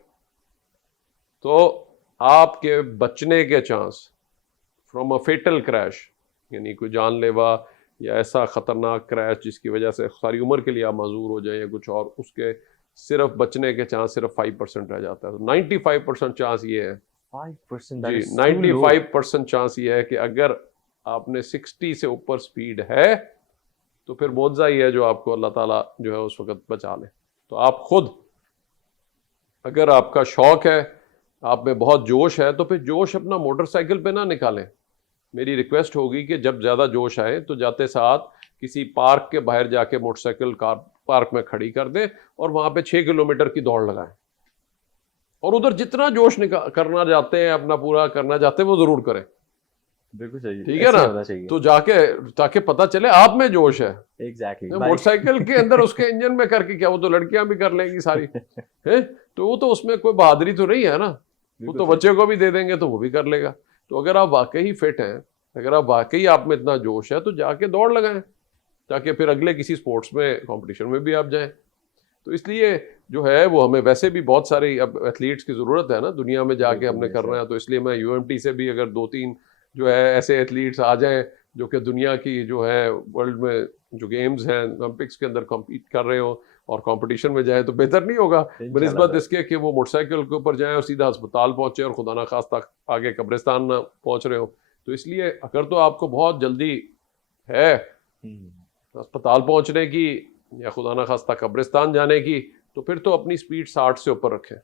تو آپ کے بچنے کے chance from a fatal crash, یعنی کوئی جان لیوا یا ایسا خطرناک کریش جس کی وجہ سے ساری عمر کے لیے آپ معذور ہو جائیں یا کچھ اور، اس کے صرف بچنے کے چانس صرف 5% رہ جاتا ہے. 95% چانس یہ ہے 5%. جی 95% چانس یہ ہے کہ اگر آپ نے 60 سے اوپر سپیڈ ہے تو پھر معجزہ ہی ہے جو آپ کو اللہ تعالیٰ جو ہے اس وقت بچا لے. تو آپ خود اگر آپ کا شوق ہے، آپ میں بہت جوش ہے، تو پھر جوش اپنا موٹر سائیکل پہ نہ نکالیں. میری ریکویسٹ ہوگی کہ جب زیادہ جوش آئے تو جاتے ساتھ کسی پارک کے باہر جا کے موٹر سائیکل کار پارک میں کھڑی کر دیں اور وہاں پہ 6 کلومیٹر کی دوڑ لگائیں، اور ادھر جتنا جوش کرنا چاہتے ہیں، اپنا پورا کرنا چاہتے ہیں، وہ ضرور کریں. بالکل صحیح، ٹھیک ہے نا؟ تو جا کے تاکہ پتہ چلے آپ میں جوش ہے. ایگزیکٹلی موٹر سائیکل کے اندر اس کے انجن میں کر کے کیا، وہ تو لڑکیاں بھی کر لیں گی ساری، تو وہ تو اس میں کوئی بہادری تو نہیں ہے نا، وہ تو بچے کو بھی دے دیں گے تو وہ بھی کر لے گا. تو اگر آپ واقعی فٹ ہیں، اگر آپ واقعی آپ میں اتنا جوش ہے، تو جا کے دوڑ لگائیں تاکہ پھر اگلے کسی سپورٹس میں کمپٹیشن میں بھی آپ جائیں. تو اس لیے جو ہے وہ ہمیں ویسے بھی بہت سارے اب ایتھلیٹس کی ضرورت ہے نا دنیا میں جا کے ہم نے کرنا ہے. تو اس لیے میں UMT سے بھی اگر 2-3 جو ہے ایسے ایتھلیٹس آ جائیں جو کہ دنیا کی جو ہے ورلڈ میں جو گیمز ہیں اولمپکس کے اندر کمپیٹ کر رہے ہوں اور کمپٹیشن میں جائیں، تو بہتر نہیں ہوگا بنسبت اس کے کہ وہ موٹر سائیکل کے اوپر جائیں اور سیدھا ہسپتال پہنچے اور خدا نخواستہ آگے قبرستان نہ پہنچ رہے ہوں. تو اس لیے اگر تو آپ کو بہت جلدی ہے ہسپتال پہنچنے کی یا خدا نخواستہ قبرستان جانے کی، تو پھر تو اپنی سپیڈ 60 سے اوپر رکھیں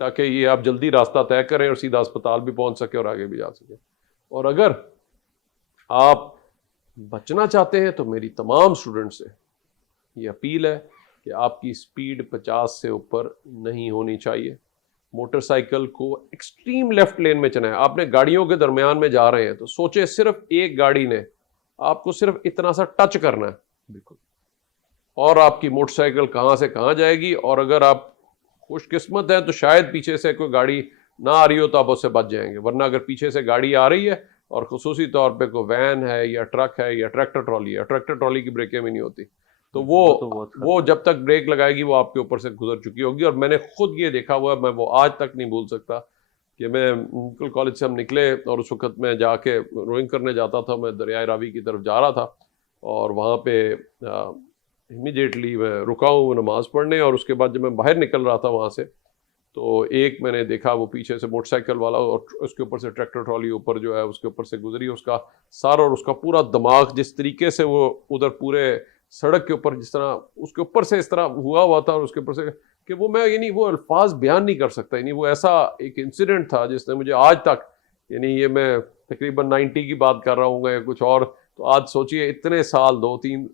تاکہ یہ آپ جلدی راستہ طے کریں اور سیدھا اسپتال بھی پہنچ سکے اور آگے بھی جا سکیں. اور اگر آپ بچنا چاہتے ہیں تو میری تمام اسٹوڈنٹ سے یہ اپیل ہے کہ آپ کی سپیڈ 50 سے اوپر نہیں ہونی چاہیے. موٹر سائیکل کو ایکسٹریم لیفٹ لین میں چلائیں. آپ نے گاڑیوں کے درمیان میں جا رہے ہیں تو سوچیں صرف ایک گاڑی نے آپ کو صرف اتنا سا ٹچ کرنا ہے، بالکل، اور آپ کی موٹر سائیکل کہاں سے کہاں جائے گی. اور اگر آپ خوش قسمت ہیں تو شاید پیچھے سے کوئی گاڑی نہ آ رہی ہو تو آپ اس سے بچ جائیں گے، ورنہ اگر پیچھے سے گاڑی آ رہی ہے اور خصوصی طور پہ کوئی وین ہے یا ٹرک ہے یا ٹریکٹر ٹرالی ہے، ٹریکٹر ٹرالی کی بریکیں بھی نہیں ہوتی، تو وہ جب تک بریک لگائے گی وہ آپ کے اوپر سے گزر چکی ہوگی. اور میں نے خود یہ دیکھا ہوا ہے، میں وہ آج تک نہیں بھول سکتا کہ میں بالکل کالج سے ہم نکلے اور اس وقت میں جا کے روئنگ کرنے جاتا تھا، میں دریائے راوی کی طرف جا رہا تھا اور وہاں پہ امیڈیٹلی میں رکا ہوں نماز پڑھنے، اور اس کے بعد جب میں باہر نکل رہا تھا وہاں سے تو ایک میں نے دیکھا وہ پیچھے سے موٹر سائیکل والا اور اس کے اوپر سے ٹریکٹر ٹرالی اوپر جو ہے اس کے اوپر سے گزری، اس کا سر اور اس کا پورا دماغ جس طریقے سے وہ ادھر پورے سڑک کے اوپر جس طرح اس کے اوپر سے اس طرح ہوا تھا، اور اس کے اوپر سے کہ وہ میں یعنی وہ الفاظ بیان نہیں کر سکتا. یعنی وہ ایسا ایک انسیڈنٹ تھا جس نے مجھے آج تک، یعنی یہ میں تقریباً 90 کی بات کر رہا ہوں گا یا کچھ اور، تو آج سوچئے اتنے سال 2-3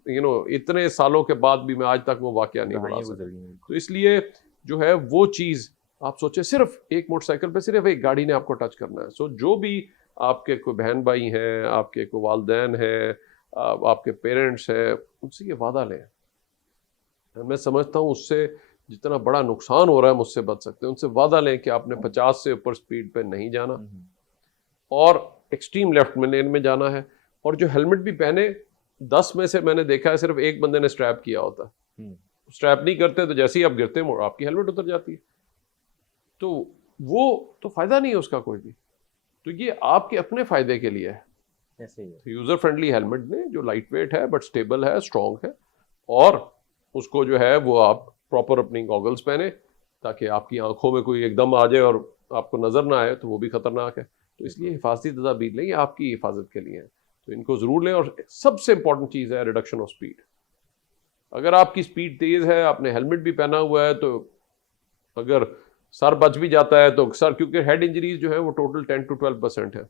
اتنے سالوں کے بعد بھی میں آج تک وہ واقعہ نہیں بھلا سکتا. تو اس لیے جو ہے وہ چیز آپ سوچیں صرف ایک موٹر سائیکل پہ صرف ایک گاڑی نے آپ کو ٹچ کرنا ہے. سو جو بھی آپ کے کوئی بہن بھائی ہیں، آپ کے کوئی والدین ہیں، آپ کے پیرنٹس ہیں، ان سے یہ وعدہ لیں. میں سمجھتا ہوں اس سے جتنا بڑا نقصان ہو رہا ہے ہم اس سے بچ سکتے ہیں. ان سے وعدہ لیں کہ آپ نے 50 سے اوپر سپیڈ پہ نہیں جانا اور ایکسٹریم لیفٹ میں لین میں جانا ہے. اور جو ہیلمٹ بھی پہنے، 10 میں سے میں نے دیکھا ہے صرف ایک بندے نے اسٹریپ کیا ہوتا ہے. اسٹریپ نہیں کرتے تو جیسے ہی آپ گرتے ہیں آپ کی ہیلمٹ اتر جاتی ہے، تو وہ تو فائدہ نہیں ہے اس کا کوئی بھی. تو یہ آپ کے اپنے فائدے کے لیے ہے. یوزر فرینڈلی ہیلمٹ میں جو لائٹ ویٹ ہے بٹ اسٹیبل ہے، اسٹرانگ ہے، اور اس کو جو ہے وہ آپ پراپر اپنی گوگلز پہنے تاکہ آپ کی آنکھوں میں کوئی ایک دم آ جائے اور آپ کو نظر نہ آئے تو وہ بھی خطرناک ہے. تو اس لیے حفاظتی تدابیر لیں، یہ آپ کی حفاظت کے لیے ہیں، تو ان کو ضرور لیں. اور سب سے امپورٹنٹ چیز ہے ریڈکشن آف سپیڈ. اگر آپ کی سپیڈ تیز ہے، آپ نے ہیلمٹ بھی پہنا ہوا ہے، تو اگر سر بچ بھی جاتا ہے تو سر، کیونکہ ہیڈ انجریز جو ہے وہ ٹوٹل 10-12% ہے.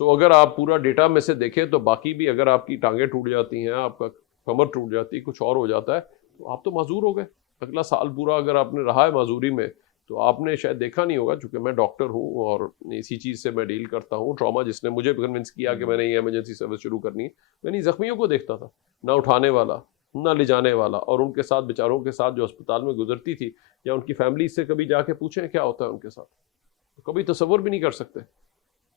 سو اگر آپ پورا ڈیٹا میں سے دیکھیں تو باقی بھی اگر آپ کی ٹانگیں ٹوٹ جاتی ہیں، آپ کا کمر ٹوٹ جاتی ہے، کچھ اور ہو جاتا ہے، تو آپ تو معذور ہو گئے. اگلا سال پورا اگر آپ نے رہا ہے معذوری میں تو آپ نے شاید دیکھا نہیں ہوگا، چونکہ میں ڈاکٹر ہوں اور اسی چیز سے میں ڈیل کرتا ہوں. ٹراما جس نے مجھے کنونس کیا کہ میں نے یہ ایمرجنسی سروس شروع کرنی ہے، میں نے زخمیوں کو دیکھتا تھا، نہ اٹھانے والا نہ لے جانے والا، اور ان کے ساتھ بیچاروں کے ساتھ جو اسپتال میں گزرتی تھی، یا ان کی فیملی سے کبھی جا کے پوچھیں کیا ہوتا ہے ان کے ساتھ، کبھی تصور بھی نہیں کر سکتے.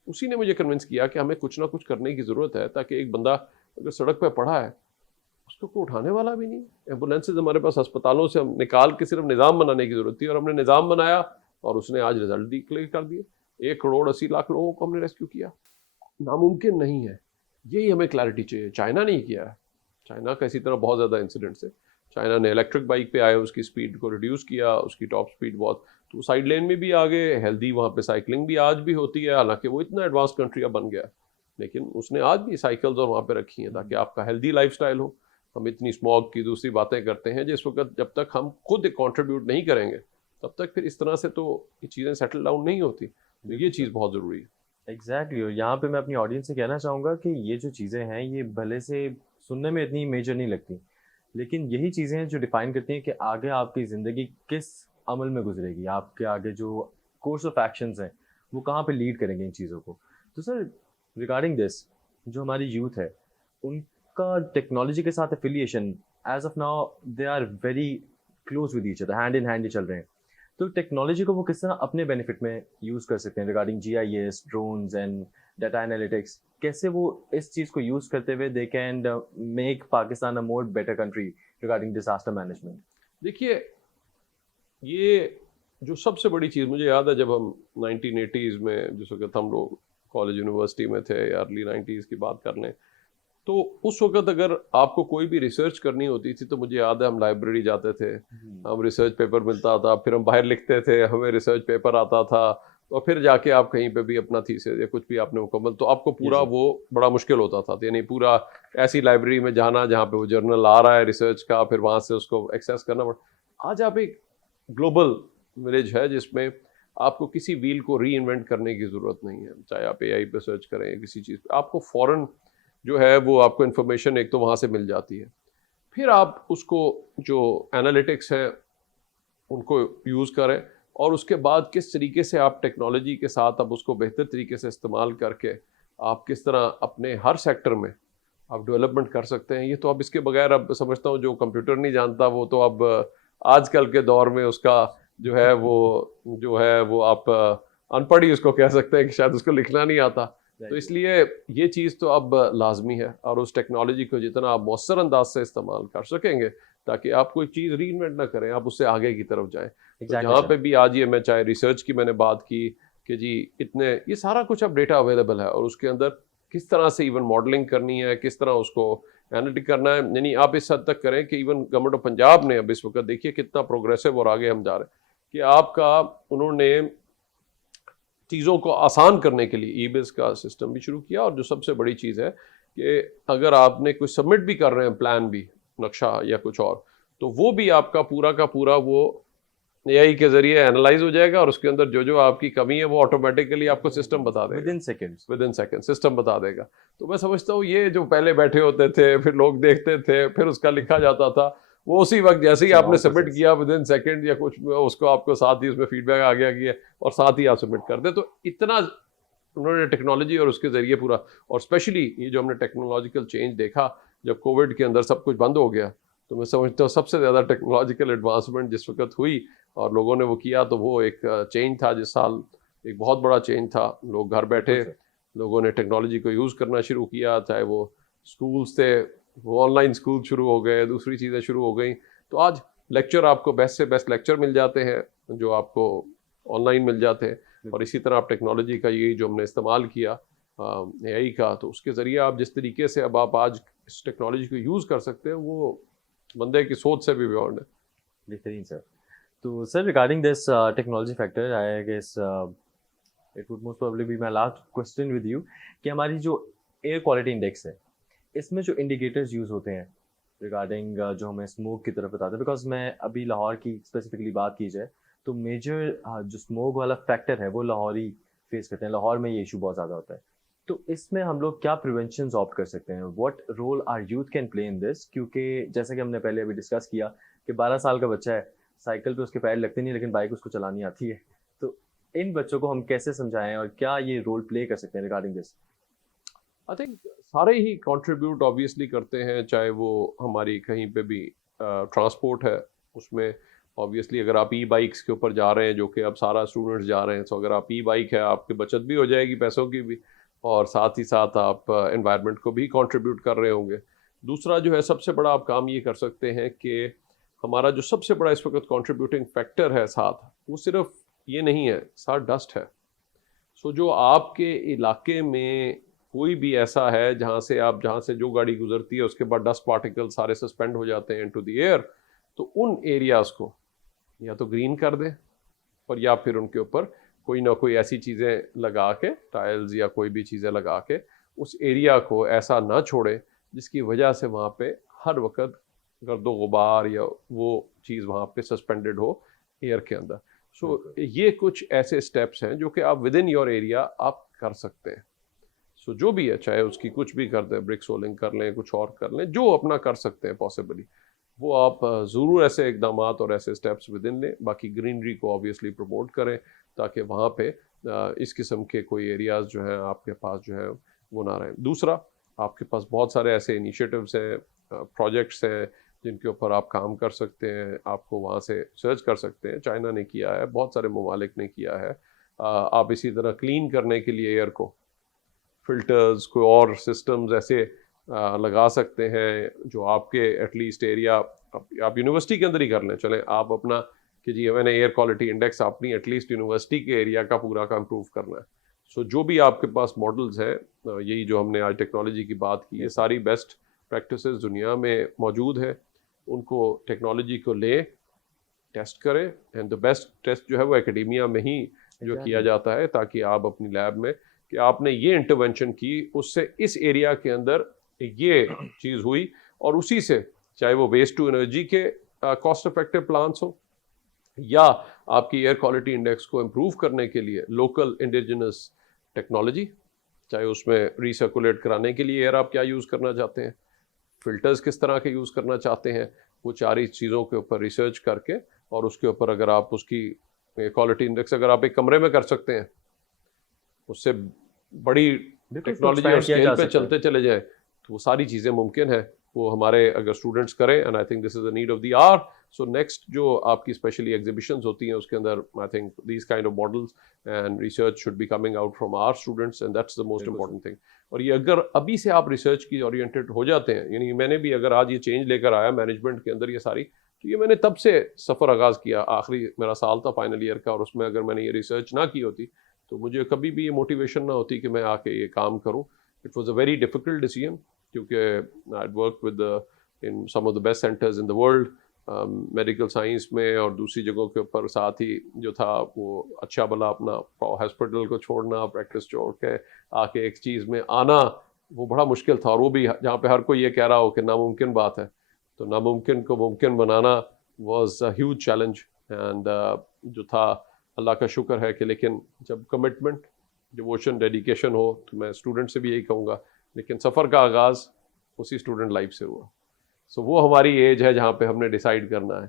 اسی نے مجھے کنونس کیا کہ ہمیں کچھ نہ کچھ کرنے کی ضرورت ہے تاکہ ایک بندہ اگر سڑک پہ پڑا ہے، اس کو اٹھانے والا بھی نہیں. ایمبولینسز ہمارے پاس اسپتالوں سے ہم نکال کے صرف نظام بنانے کی ضرورت تھی, اور ہم نے نظام بنایا اور اس نے آج رزلٹ ڈکلیئر کر دیے. 1,80,00,000 لوگوں کو ہم نے ریسکیو کیا. ناممکن نہیں ہے, یہی ہمیں کلیئرٹی چاہیے. چائنا نہیں کیا ہے, چائنا کا اسی طرح بہت زیادہ انسیڈنٹس ہے. چائنا نے الیکٹرک بائک پہ آئے, اس کی سپیڈ کو ریڈیوس کیا, اس کی ٹاپ سپیڈ بہت, تو سائڈ لین میں بھی آگے ہیلدی, وہاں پہ سائیکلنگ بھی آج بھی ہوتی ہے, حالانکہ وہ اتنا ایڈوانس کنٹری اب بن گیا, لیکن اس نے آج بھی سائیکلز اور وہاں پہ رکھی ہیں تاکہ آپ کا ہیلدی لائف سٹائل ہو. ہم اتنی اسموگ کی دوسری باتیں کرتے ہیں جس وقت جب تک ہم خود کنٹریبیوٹ نہیں کریں گے تب تک پھر اس طرح سے تو یہ چیزیں سیٹل ڈاؤن نہیں ہوتی. یہ چیز بہت ضروری ہے. ایگزیکٹلی. اور یہاں پہ میں اپنی آڈینس سے کہنا چاہوں گا کہ یہ جو چیزیں ہیں یہ بھلے سے سننے میں اتنی میجر نہیں لگتی, لیکن یہی چیزیں ہیں جو ڈیفائن کرتی ہیں کہ آگے آپ کی زندگی کس عمل میں گزرے گی, آپ کے آگے جو کورس آف ایکشنز ہیں وہ کہاں پہ لیڈ کریں گے ان چیزوں کو. تو سر ریگارڈنگ دس, جو ہماری یوتھ ہے ان کا ٹیکنالوجی کے ساتھ affiliation as of now they are very close with each other, hand in hand ہی چل رہے ہیں. تو ٹیکنالوجی کو وہ کس طرح اپنے بینیفٹ میں یوز کر سکتے ہیں regarding GIS, drones and data analytics, کیسے وہ اس چیز کو یوز کرتے ہوئے they can make Pakistan a more better country regarding disaster management. دیکھیے, یہ جو سب سے بڑی چیز مجھے یاد ہے جب ہم 1980s میں جس وقت ہم لوگ کالج یونیورسٹی میں تھے یا ارلی 90s کی بات کر لیں, تو اس وقت اگر آپ کو کوئی بھی ریسرچ کرنی ہوتی تھی تو مجھے یاد ہے ہم لائبریری جاتے تھے, ہم ریسرچ پیپر ملتا تھا, پھر ہم باہر لکھتے تھے, ہمیں ریسرچ پیپر آتا تھا, اور پھر جا کے آپ کہیں پہ بھی اپنا تھیسس یا کچھ بھی آپ نے مکمل, تو آپ کو پورا وہ بڑا مشکل ہوتا تھا. یعنی پورا ایسی لائبریری میں جانا جہاں پہ وہ جرنل آ رہا ہے ریسرچ کا, پھر وہاں سے اس کو ایکسیس کرنا پڑا. آج آپ ایک گلوبل ولیج ہے جس میں آپ کو کسی ویل کو ری انوینٹ کرنے کی ضرورت نہیں ہے, چاہے آپ AI پہ سرچ کریں یا کسی چیز پہ, آپ کو فوراً جو ہے وہ آپ کو انفارمیشن ایک تو وہاں سے مل جاتی ہے. پھر آپ اس کو جو انالیٹکس ہے ان کو یوز کریں, اور اس کے بعد کس طریقے سے آپ ٹیکنالوجی کے ساتھ اب اس کو بہتر طریقے سے استعمال کر کے آپ کس طرح اپنے ہر سیکٹر میں آپ ڈیولپمنٹ کر سکتے ہیں. یہ تو اب اس کے بغیر اب سمجھتا ہوں جو کمپیوٹر نہیں جانتا وہ تو اب آج کل کے دور میں اس کا جو ہے وہ آپ ان پڑھ ہی اس کو کہہ سکتے ہیں کہ شاید اس کو لکھنا نہیں آتا. تو اس لیے یہ چیز تو اب لازمی ہے, اور اس ٹیکنالوجی کو جتنا آپ مؤثر انداز سے استعمال کر سکیں گے تاکہ آپ کوئی چیز ری انوینٹ نہ کریں, آپ اس سے آگے کی طرف جائیں. جہاں پہ بھی آج یہ میں چاہے ریسرچ کی میں نے بات کی کہ جی اتنے یہ سارا کچھ اب ڈیٹا اویلیبل ہے, اور اس کے اندر کس طرح سے ایون ماڈلنگ کرنی ہے, کس طرح اس کو اینالٹک کرنا ہے. یعنی آپ اس حد تک کریں کہ ایون گورنمنٹ آف پنجاب نے اب اس وقت دیکھیے کتنا پروگریسو اور آگے ہم جا رہے ہیں کہ آپ کا انہوں نے چیزوں کو آسان کرنے کے لیے ای-بز کا سسٹم بھی شروع کیا. اور جو سب سے بڑی چیز ہے کہ اگر آپ نے کوئی سبمٹ بھی کر رہے ہیں پلان بھی, نقشہ یا کچھ اور, تو وہ بھی آپ کا پورا وہ AI کے ذریعے اینالائز ہو جائے گا, اور اس کے اندر جو آپ کی کمی ہے وہ آٹومیٹکلی آپ کو سسٹم بتا دے گا, ود ان سیکنڈ سسٹم بتا دے گا. تو میں سمجھتا ہوں یہ جو پہلے بیٹھے ہوتے تھے, پھر لوگ دیکھتے تھے, پھر اس کا لکھا جاتا تھا, وہ اسی وقت جیسے ہی آپ نے سبمٹ کیا ود ان سیکنڈ یا کچھ اس کو آپ کو ساتھ ہی اس میں فیڈ بیک آ گیا اور ساتھ ہی آپ سبمٹ کر دیں. تو اتنا انہوں نے ٹیکنالوجی اور اس کے ذریعے پورا, اور اسپیشلی یہ جو ہم نے ٹیکنالوجیکل چینج دیکھا جب کووڈ کے اندر سب کچھ بند ہو گیا, تو میں سمجھتا ہوں سب سے زیادہ ٹیکنالوجیکل ایڈوانسمنٹ جس وقت ہوئی اور لوگوں نے وہ کیا, تو وہ ایک چینج تھا جس سال, ایک بہت بڑا چینج تھا. لوگ گھر بیٹھے, لوگوں نے ٹیکنالوجی کو یوز کرنا شروع کیا, چاہے وہ اسکولس تھے وہ آن لائن اسکول شروع ہو گئے, دوسری چیزیں شروع ہو گئیں. تو آج لیکچر آپ کو بیسٹ سے بیسٹ لیکچر مل جاتے ہیں جو آپ کو آن لائن مل جاتے ہیں, اور اسی طرح آپ ٹیکنالوجی کا یہ جو ہم نے استعمال کیا AI کا, تو اس کے ذریعے آپ جس طریقے سے اب آپ آج اس ٹیکنالوجی کو یوز کر سکتے ہیں وہ بندے کی سوچ سے بھی بیونڈ ہے. بہترین سر. تو sir regarding this technology factor, I guess it would most probably be my last question with you کہ ہماری جو ایئر کوالٹی انڈیکس ہے اس میں جو انڈیکیٹرز یوز ہوتے ہیں ریگارڈنگ جو ہمیں اسموک کی طرف بتاتے ہیں, بیکاز میں ابھی لاہور کی اسپیسیفکلی بات کی جائے تو میجر جو اسموک والا فیکٹر ہے وہ لاہور ہی فیس کرتے ہیں, لاہور میں یہ ایشو بہت زیادہ ہوتا ہے. تو اس میں ہم لوگ کیا پریونشنز آپٹ کر سکتے ہیں, what role our youth can play in this, کیونکہ جیسا کہ ہم نے پہلے ابھی ڈسکس کیا کہ 12 سال کا بچہ ہے, سائیکل پہ اس کے پیر لگتے نہیں لیکن بائک اس کو چلانی آتی ہے. تو ان بچوں کو ہم کیسے سمجھائیں اور کیا یہ رول پلے کر سکتے ہیں ریگارڈنگ دس؟ آئی تھنک سارے ہی کنٹریبیوٹ آبویسلی کرتے ہیں, چاہے وہ ہماری کہیں پہ بھی ٹرانسپورٹ ہے اس میں آبویسلی اگر آپ ای بائکس کے اوپر جا رہے ہیں جو کہ اب سارا اسٹوڈنٹس جا رہے ہیں, تو اگر آپ ای بائک ہے آپ کی بچت بھی ہو جائے گی پیسوں کی بھی, اور ساتھ ہی ساتھ آپ انوائرمنٹ کو بھی کنٹریبیوٹ کر رہے ہوں گے. دوسرا جو ہے سب سے بڑا آپ کام یہ کر سکتے ہیں کہ ہمارا جو سب سے بڑا اس وقت کنٹریبیوٹنگ فیکٹر ہے ساتھ، وہ صرف یہ نہیں ہے، ساتھ ڈسٹ ہے. سو جو آپ کے علاقے میں کوئی بھی ایسا ہے جہاں سے جو گاڑی گزرتی ہے اس کے بعد ڈسٹ پارٹیکل سارے سسپینڈ ہو جاتے ہیں انٹو دی ایئر، تو ان ایریاز کو یا تو گرین کر دیں اور یا پھر ان کے اوپر کوئی نہ کوئی ایسی چیزیں لگا کے، ٹائلز یا کوئی بھی چیزیں لگا کے اس ایریا کو ایسا نہ چھوڑیں جس کی وجہ سے وہاں پہ ہر وقت گرد و غبار یا وہ چیز وہاں پہ سسپینڈڈ ہو ایئر کے اندر. سو یہ کچھ ایسے اسٹیپس ہیں جو کہ آپ ود ان یور ایریا آپ کر سکتے ہیں. سو جو بھی ہے، چاہے اس کی کچھ بھی کر دیں، برک سولنگ کر لیں، کچھ اور کر لیں، جو اپنا کر سکتے ہیں پاسبلی، وہ آپ ضرور ایسے اقدامات اور ایسے اسٹیپس ود ان لیں. باقی گرینری کو آبویسلی پروموٹ کریں تاکہ وہاں پہ اس قسم کے کوئی ایریاز جو ہیں آپ کے پاس جو ہیں وہ نہ رہیں. دوسرا، آپ کے پاس بہت سارے ایسے انیشیٹوز ہیں، پروجیکٹس ہیں جن کے اوپر آپ کام کر سکتے ہیں. آپ کو وہاں سے سرچ کر سکتے ہیں. چائنا نے کیا ہے، بہت سارے ممالک نے کیا ہے. آپ اسی طرح کلین کرنے کے لیے ایئر کو فلٹرز، کوئی اور سسٹمز ایسے لگا سکتے ہیں جو آپ کے ایٹ لیسٹ ایریا، آپ یونیورسٹی کے اندر ہی کر لیں. چلیں آپ اپنا کہ جی میں نے ایئر کوالٹی انڈیکس اپنی ایٹ لیسٹ یونیورسٹی کے ایریا کا پورا کا امپروو کرنا ہے. سو جو بھی آپ کے پاس ماڈلز ہیں، یہی جو ہم نے آج ٹیکنالوجی کی بات کی، یہ ساری بیسٹ پریکٹسز دنیا میں موجود ہے. ان کو ٹیکنالوجی کو لیں، ٹیسٹ کریں، اینڈ دا بیسٹ ٹیسٹ جو ہے وہ اکیڈیمیا میں ہی جو کیا جاتا ہے، تاکہ آپ اپنی لیب میں کہ آپ نے یہ انٹرونشن کی، اس سے اس ایریا کے اندر یہ چیز ہوئی، اور اسی سے چاہے وہ ویسٹ ٹو انرجی کے کاسٹ افیکٹو پلانس ہوں یا آپ کی ایئر کوالٹی انڈیکس کو امپروو کرنے کے لیے لوکل انڈیجنس ٹیکنالوجی، چاہے اس میں ریسرکولیٹ کرانے کے لیے ایئر آپ کیا یوز کرنا چاہتے ہیں، فلٹرز کس طرح کے یوز کرنا چاہتے ہیں، وہ ساری چیزوں کے اوپر ریسرچ کر کے، اور اس کے اوپر اگر آپ اس کی کوالٹی انڈیکس اگر آپ ایک کمرے میں کر سکتے ہیں، اس سے بڑی ٹیکنالوجی اور اسکیل پہ چلتے چلے جائیں، تو وہ ساری چیزیں ممکن ہیں. وہ ہمارے اگر اسٹوڈنٹس کریں، and I think this is a need of the hour. So next جو آپ کی اسپیشلی ایگزیبیشنز ہوتی ہیں اس کے اندر I think these kind of models and research should be coming out from our students, and that's the most important thing. اور یہ اگر ابھی سے آپ ریسرچ کی اورینٹیڈ ہو جاتے ہیں، یعنی میں نے بھی اگر آج یہ چینج لے کر آیا مینجمنٹ کے اندر یہ ساری، تو یہ میں نے تب سے سفر آغاز کیا. آخری میرا سال تھا فائنل ایئر کا، اور اس میں اگر میں نے یہ ریسرچ نہ کی ہوتی تو مجھے کبھی بھی یہ موٹیویشن نہ ہوتی کہ میں آ کے یہ کام کروں. It was a very difficult decision, کیونکہ I work with in some of the best centres in the world medical science میں، اور دوسری جگہوں کے اوپر ساتھ ہی جو تھا وہ اچھا بلا اپنا ہاسپٹل کو چھوڑنا، پریکٹس چھوڑ کے آ کے ایک چیز میں آنا، وہ بڑا مشکل تھا. اور وہ بھی جہاں پہ ہر کوئی یہ کہہ رہا ہو کہ ناممکن بات ہے، تو ناممکن کو ممکن بنانا was a huge challenge. And جو تھا، اللہ کا شکر ہے کہ لیکن جب کمٹمنٹ، ڈیووشن، ڈیڈیکیشن ہو، تو میں اسٹوڈنٹ سے بھی یہی کہوں گا، لیکن سفر کا آغاز اسی اسٹوڈنٹ لائف سے ہوا. سو وہ ہماری ایج ہے جہاں پہ ہم نے ڈیسائیڈ کرنا ہے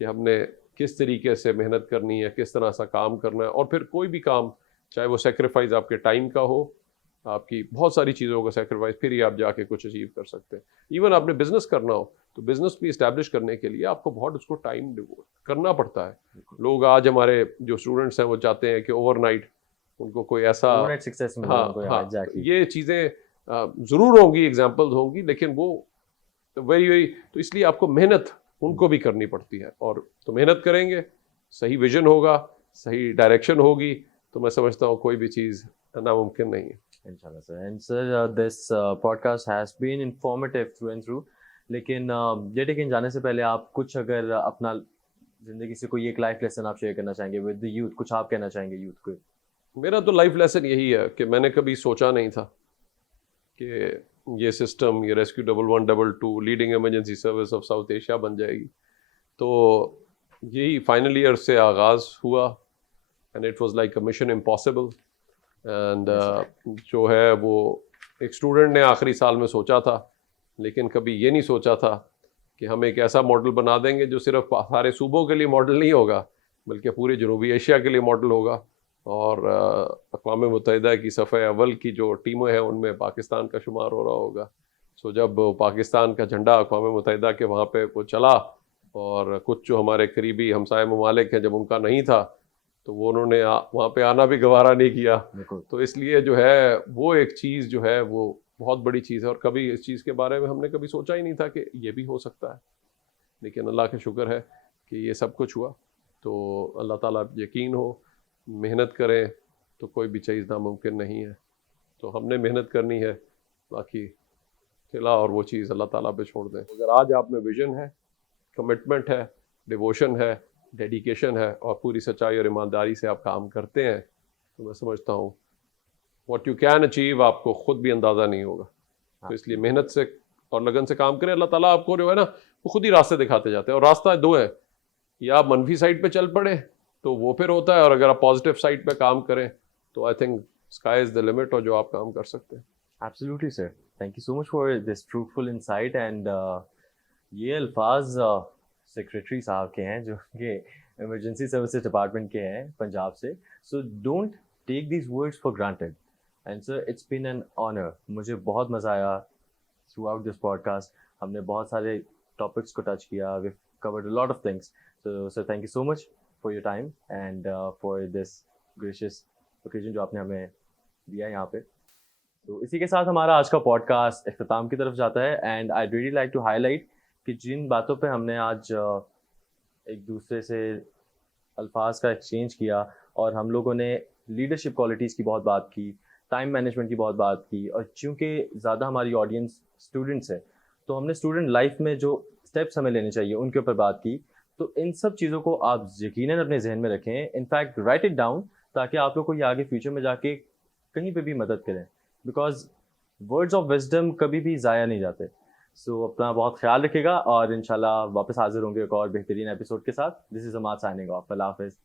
کہ ہم نے کس طریقے سے محنت کرنی ہے، کس طرح سا کام کرنا ہے. اور پھر کوئی بھی کام، چاہے وہ سیکریفائز آپ کے ٹائم کا ہو، آپ کی بہت ساری چیزوں کا سیکریفائز، پھر ہی آپ جا کے کچھ اچیو کر سکتے ہیں. ایون آپ نے بزنس کرنا ہو تو بزنس بھی اسٹیبلش کرنے کے لیے آپ کو بہت اس کو ٹائم ڈیوٹ کرنا پڑتا ہے. لوگ آج ہمارے جو اسٹوڈنٹس ہیں وہ چاہتے ہیں کہ اوور نائٹ ان کو کوئی ایسا، یہ چیزیں ضرور ہوں گی، ایگزامپلز ہوں گی، لیکن وہ ویری تو اس لیے آپ کو محنت ان کو بھی کرنی پڑتی ہے. اور تو محنت کریں گے، صحیح ویژن ہوگا، صحیح ڈائریکشن ہوگی، تو میں سمجھتا ہوں کوئی بھی چیز ناممکن نہیں ہے. Inshallah, sir. And sir, this podcast has been informative through and through. لیکن لیکن جانے سے پہلے آپ کچھ اگر اپنا زندگی سے کوئی ایک لائف لیسن آپ شیئر کرنا چاہیں گے ود دی یوتھ، کچھ آپ کہنا چاہیں گے یوتھ کو؟ میرا تو لائف لیسن یہی ہے کہ میں نے کبھی سوچا نہیں تھا کہ یہ سسٹم، یہ rescue 1112 leading emergency service of South Asia بن جائے گی. تو یہی فائنل ایئر سے آغاز ہوا، and it was like a mission impossible. And جو ہے وہ ایک اسٹوڈنٹ نے آخری سال میں سوچا تھا، لیکن کبھی یہ نہیں سوچا تھا کہ ہم ایک ایسا ماڈل بنا دیں گے جو صرف سارے صوبوں کے لیے ماڈل نہیں ہوگا، بلکہ پورے جنوبی ایشیا کے لیے ماڈل ہوگا. اور اقوام متحدہ کی صفحہ اول کی جو ٹیمیں ہیں ان میں پاکستان کا شمار ہو رہا ہوگا. سو جب پاکستان کا جھنڈا اقوام متحدہ کے وہاں پہ وہ چلا، اور کچھ جو ہمارے قریبی ہمسائے ممالک ہیں جب ان کا نہیں تھا، تو وہ انہوں نے وہاں پہ آنا بھی گوارا نہیں کیا. تو اس لیے جو ہے وہ ایک چیز جو ہے وہ بہت بڑی چیز ہے, اور کبھی اس چیز کے بارے میں ہم نے کبھی سوچا ہی نہیں تھا کہ یہ بھی ہو سکتا ہے, لیکن اللہ کا شکر ہے کہ یہ سب کچھ ہوا. تو اللہ تعالیٰ یقین ہو, محنت کریں تو کوئی بھی چیز ناممکن نہیں ہے. تو ہم نے محنت کرنی ہے, باقی کھلا اور وہ چیز اللہ تعالیٰ پہ چھوڑ دیں. اگر آج آپ میں ویژن ہے, کمٹمنٹ ہے, ڈیووشن ہے, ڈیڈیکیشن ہے, اور پوری سچائی اور ایمانداری سے آپ کام کرتے ہیں, تو میں سمجھتا ہوں واٹ یو کین اچیو آپ کو خود بھی اندازہ نہیں ہوگا. تو اس لیے محنت سے اور لگن سے کام کریں. اللہ تعالیٰ آپ کو جو ہے نا وہ خود ہی راستے دکھاتے جاتے ہیں, اور راستہ دو ہے, یا آپ منفی سائڈ پہ چل پڑے تو وہ پھر ہوتا ہے, اور اگر آپ پازیٹیو سائڈ پہ کام کریں تو I think sky is the limit, اور جو آپ کام کر سکتے ہیں. Absolutely, sir. Thank you so much for this fruitful insight. And یہ الفاظ سیکریٹری صاحب کے ہیں جو کہ ایمرجنسی سروسز ڈپارٹمنٹ کے ہیں پنجاب سے. So don't take these words for granted. And sir it's been an honour. مجھے بہت مزہ آیا throughout this podcast. ہم نے بہت سارے ٹاپکس کو ٹچ کیا. We covered a lot of things. So sir thank you so much for your time and for this gracious occasion جو آپ نے ہمیں دیا یہاں پہ. تو اسی کے ساتھ ہمارا آج کا پوڈ کاسٹ اختتام کی طرف جاتا ہے. And I really like to highlight کہ جن باتوں پہ ہم نے آج ایک دوسرے سے الفاظ کا ایکسچینج کیا, اور ہم لوگوں نے لیڈرشپ کوالٹیز کی بہت بات کی, ٹائم مینجمنٹ کی بہت بات کی, اور چونکہ زیادہ ہماری آڈینس اسٹوڈنٹس ہے تو ہم نے اسٹوڈنٹ لائف میں جو اسٹیپس ہمیں لینے چاہیے ان کے اوپر بات کی. تو ان سب چیزوں کو آپ یقیناً اپنے ذہن میں رکھیں. انفیکٹ رائٹ اٹ ڈاؤن تاکہ آپ لوگ کو یہ آگے فیوچر میں جا کے کہیں پہ بھی مدد کریں, بیکاز ورڈز آف وزڈم کبھی بھی ضائع نہیں جاتے. سو اپنا بہت خیال رکھے گا, اور انشاءاللہ واپس حاضر ہوں گے ایک اور بہترین ایپیسوڈ کے ساتھ. دس از عماد سائننگ آف. اللہ حافظ.